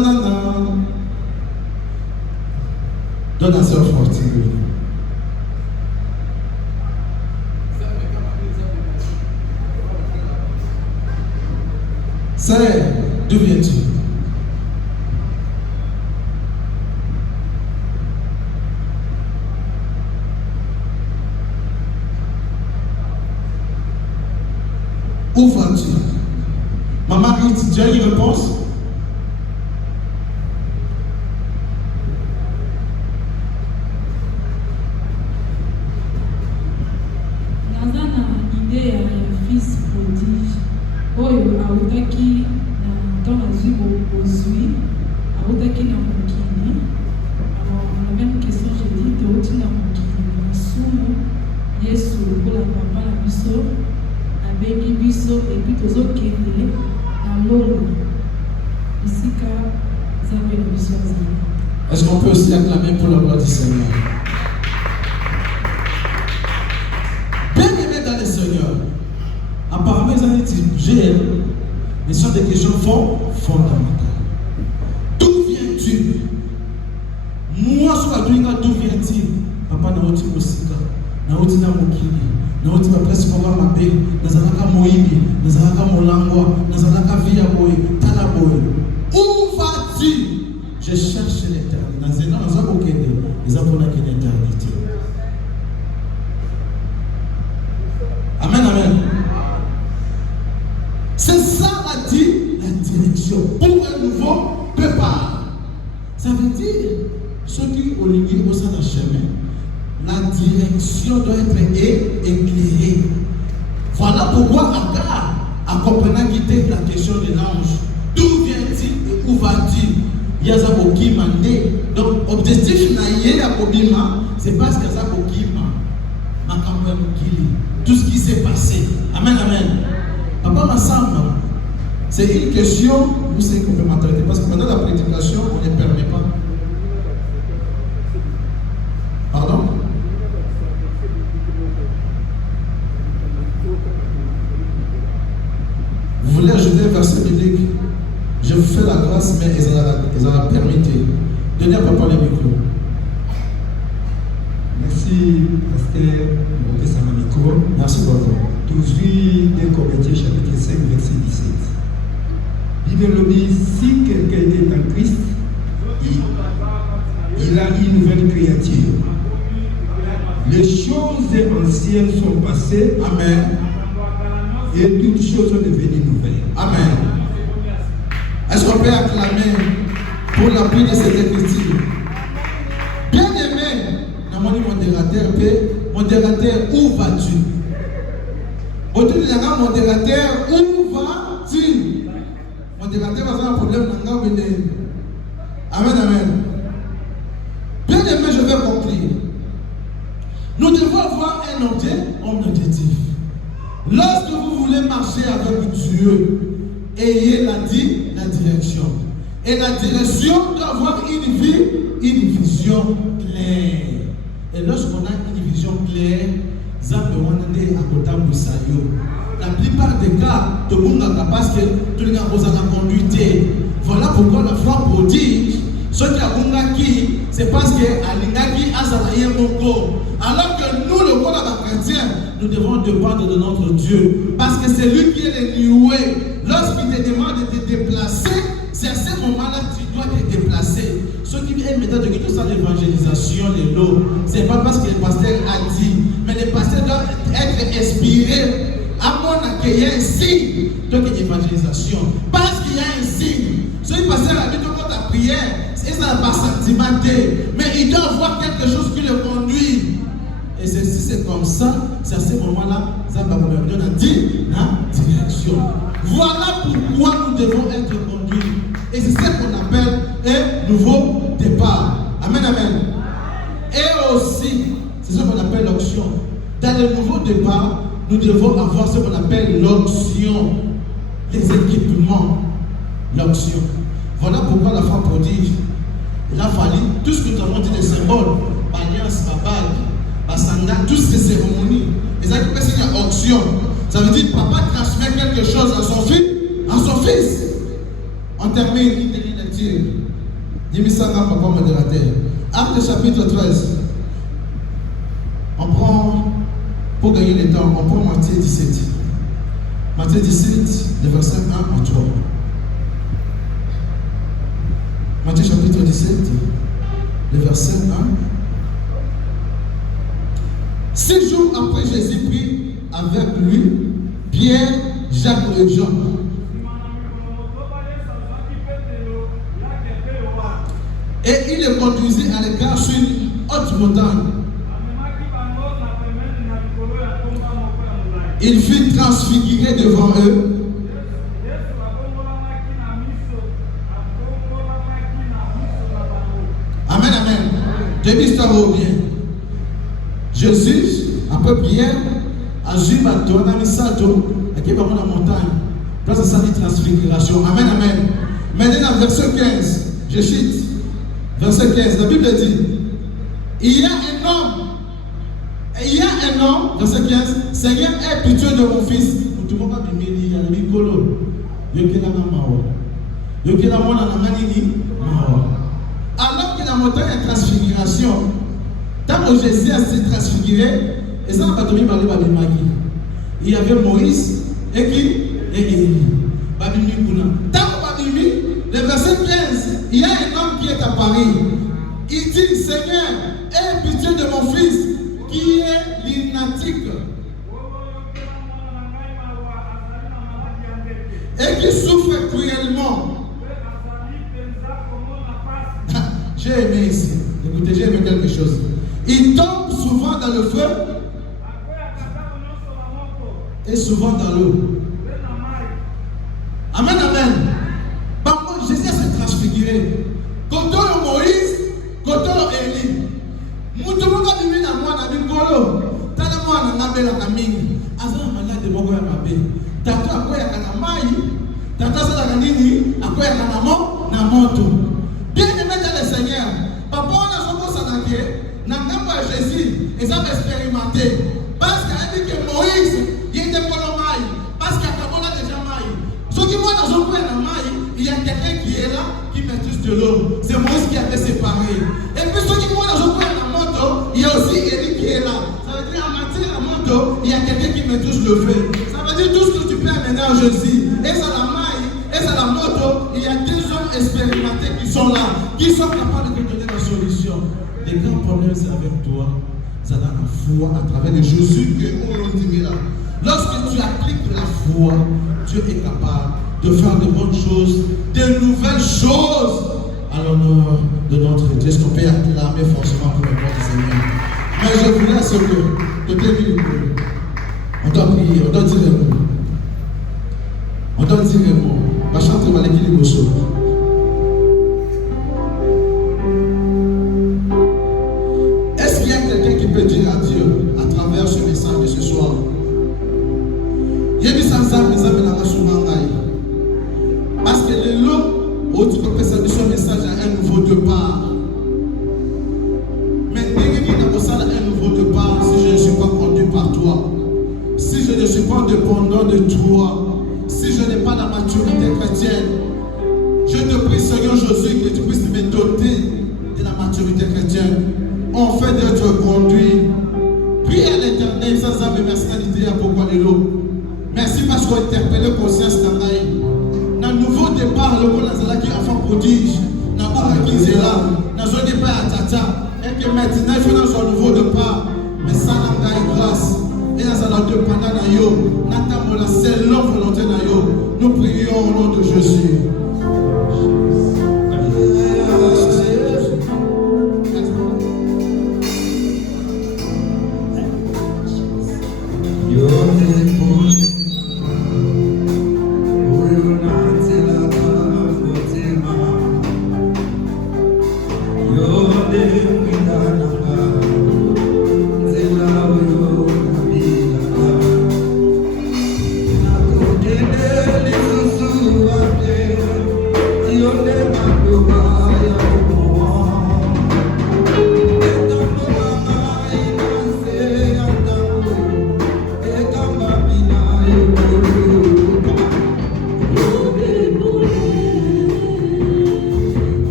à sœur Fortune. Sœur, d'où viens-tu? Où vas-tu? Maman, tu as une réponse? Fils prodige, oyo autaki na temps azwi bozwi, autaki na mokili. Alors la même question, j'ai dit teuti na mokili masumu Yesu lokola papa na biso abengi biso epuis tozokende na lolo bisika Nzambe na biso azali. Est-ce qu'on peut aussi acclamer pour la gloire du Seigneur? Bien-aimé dans le Seigneur, apparemment, ils ont été mais ce sont des questions fondamentales. D'où viens-tu? Moi, sur la Douinga, d'où viens-tu? Papa, n'a oti Mosika, n'a oti na Mokili, n'a oti presque Foga Mabe, Nazalaka Moïbi, Nazalaka Molangwa, Nazalaka Via Boy, Talaboy. Où vas-tu? Je cherche l'éternité. Nazena, Nazalaka Okende, les Apona qui est l'éternité. Amen, amen. C'est ça la direction pour un nouveau départ. Ça veut dire, ceux qui ont lié au sein d'un chemin, la direction doit être éclairée. Voilà pourquoi Agar, accompagnant quitter la question de l'ange, d'où vient-il et où va-t-il? Yazaboki mandé. Donc, objectif naïe à Kobima, c'est parce que Yazabokima, Makamwe Mukili, tout ce qui s'est passé. Amen, amen. Papa Massamba, c'est une question, vous savez, complémentarité, parce que pendant la prédication, on ne permet pas. Pardon? Vous voulez ajouter un verset biblique? Je vous fais la grâce, mais ils en ont permis. Donnez à papa le micro. Merci, pasteur Moté Samamiko. Merci beaucoup. Toujours de Corinthiens chapitre 5, verset 17. Bible nous dit, si quelqu'un est en Christ, il a une nouvelle créature. Les choses anciennes sont passées. Amen. Et toutes choses sont devenues nouvelles. Amen. Est-ce qu'on peut acclamer pour l'appui de cette écriture? Bien-aimé, modérateur, où vas-tu? Modérateur, où vas-tu? Modérateur, va un problème. Amen, amen. Bien-aimé, je vais conclure. Nous devons avoir un objectif. Lorsque vous voulez marcher avec Dieu, ayez la direction. Et la direction doit avoir une vision claire. Et lorsqu'on a une vision claire, la plupart des cas, parce que tout le monde a conduite. Voilà pourquoi la foi prodige, ce qui a conduit, c'est parce que Alingaki a Zalaïe Moko. Alors que nous, le roi chrétien, nous devons dépendre de notre Dieu. Parce que c'est lui qui est le noué. Lorsqu'il te demande de te déplacer, c'est à ce moment-là que tu dois te déplacer. Ceux qui viennent maintenant de tout ça, l'évangélisation, les lots, ce n'est pas parce que le pasteur a dit, mais le pasteur doit être inspiré. À mon accueil, un signe de l'évangélisation. Parce qu'il y a un signe. Ceux qui passent la vie de ta prière, ça n'a pas sentimenté. Mais il doit avoir quelque chose qui le conduit. Et si c'est comme ça, c'est à ce moment-là, ça va nous donner la direction. Voilà pourquoi nous devons être conduits. Et c'est ce qu'on appelle un nouveau départ. Amen, amen. Et aussi, c'est ce qu'on appelle l'onction. Dans le nouveau départ, nous devons avoir ce qu'on appelle l'onction, les équipements, l'onction. Voilà pourquoi la femme prodige, il a fallu tout ce que nous avons dit des symboles, l'alliance, la bague, la sandale, toutes ces cérémonies. Et ça veut dire qu'il y a onction. Ça veut dire que papa transmet quelque chose à son fils. On termine, il dit la lecture. Dis-moi papa modérateur. Acte chapitre 13. On prend, pour gagner le temps, on prend Matthieu 17. Matthieu 17, le verset 1 à 3. Matthieu chapitre 17, le verset 1. 6 jours après, Jésus prit avec lui Pierre, Jacques et Jean. Et il les conduisit à l'écart sur une haute montagne. Il fut transfiguré devant eux. Amen, amen. Début histoire bien. Jésus, après Pierre, a joué bateau, on a mis ça qui va dans la montagne. Place à sa transfiguration. Amen, amen. Maintenant, verset 15, je cite. Verset 15, la Bible dit, il y a un homme, verset 15, Seigneur, aie pitié de mon fils. Tout le monde va me dire, il y a le micolo. Alors que la montagne est transfiguration, tant que Jésus s'est transfiguré, et ça n'a pas tombé par les Babimagi. Il y avait Moïse et qui? Et Élie. Babimi Kuna. Tant que Babimi, le verset 15, il y a un homme qui est apparu. Il dit, Seigneur, aie pitié de mon fils qui est lunatique et qui souffre cruellement. J'ai aimé ici. Écoutez, j'ai aimé quelque chose. Il tombe souvent dans le feu et souvent dans l'eau. Amen, amen. Jésus s'est transfiguré. Quand on Moïse, quand on Élie. Moutomo ka bimi na mwana bingolo. Tala mwana na bela kamini. Azana malade moko ya mabe. Tata akoya kana mai. Tata sala kanini akoya kana na moto. Bien aimé dans le Seigneur. Papa on a soko sanake. Na ngambo ya Jésus, ils ont expérimenté. Parce qu'il a dit que Moïse, il était pour le maï. Parce qu'il a déjà maï. Ce qui voit dans son coin de maï, il y a quelqu'un qui est là, qui maîtrise de l'eau. C'est Moïse qui a fait séparer. Et puis ceux qui voient dans son coin de moto, il y a aussi Élie qui est là. Ça veut dire en matière de moto, il y a quelqu'un qui maîtrise le feu. Ça veut dire tout ce que tu peux amener à Jésus. Et ça la maï, et ça la moto, il y a deux hommes expérimentés qui sont là, qui sont capables de te donner la solution. Les grands problèmes, c'est avec toi. Ça donne la foi à travers de Jésus que on dit là. Lorsque tu appliques la foi, Dieu est capable de faire de bonnes choses, de nouvelles choses à l'honneur de notre Dieu. Est-ce qu'on peut acclamer forcément pour le nom du Seigneur? Mais je voulais ce que tu on doit prier, on doit dire les mots. On doit dire les mots. On va chanter Maleki Liboso. Est-ce qu'il y a quelqu'un qui peut dire à Dieu à travers ce message de ce soir? Parce que les lots, tu peux passer ce message à un nouveau départ. Mais un nouveau départ si je ne suis pas conduit par toi, si je ne suis pas dépendant de toi, si je n'ai pas la maturité chrétienne. Je te prie, Seigneur Jésus, que tu puisses me doter de la maturité chrétienne. En fait d'être conduit. Prie à l'Éternel. éternel, sans âme et merci d'idée à pourquoi les lots. Merci parce qu'on interpellé conscience d'Angaï. Dans le nouveau départ, le monde a qui enfant prodige. Dans le monde qui est là, dans le départ à Tata. Et que maintenant, il faut dans un nouveau départ. Mais ça n'a pas grâce. Et dans un dépendant dans yo, n'attendons la seule volonté dans yo. Nous prions au nom de Jésus.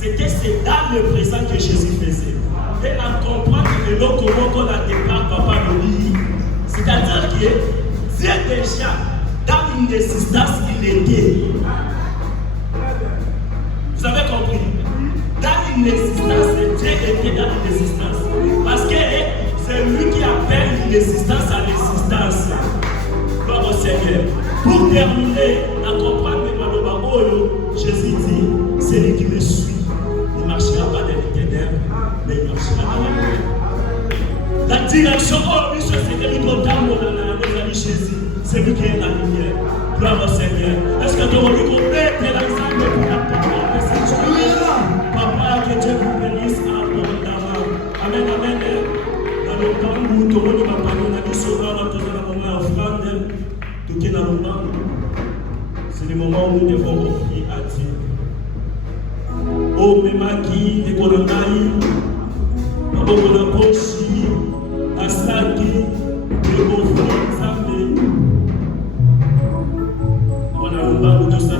C'était c'est dans le présent que Jésus faisait. Et à comprendre que l'autre qu'on a déclaré papa de lui, c'est-à-dire que Dieu déjà dans une existence il était. Vous avez compris? Dans une existence, Dieu était dans une existence. Parce que c'est lui qui appelle une existence à l'existence. Gloire au Seigneur. Pour terminer, à comprendre C'est lui qui est la lumière. Gloire au Seigneur. Est-ce que tu veux qu'on mette l'ensemble pour la parole de cette journée? Papa, que Dieu vous bénisse abondamment. Amen, amen. Dans le temps où tout le monde va parler, on a dit sur la moment offrande, tout est dans le moment. C'est le moment où nous devons offrir à Dieu. Oh, mais ma guide, et qu'on a maï, on a pochi, à Saki, et on fait examen. On a un bas de tout ça.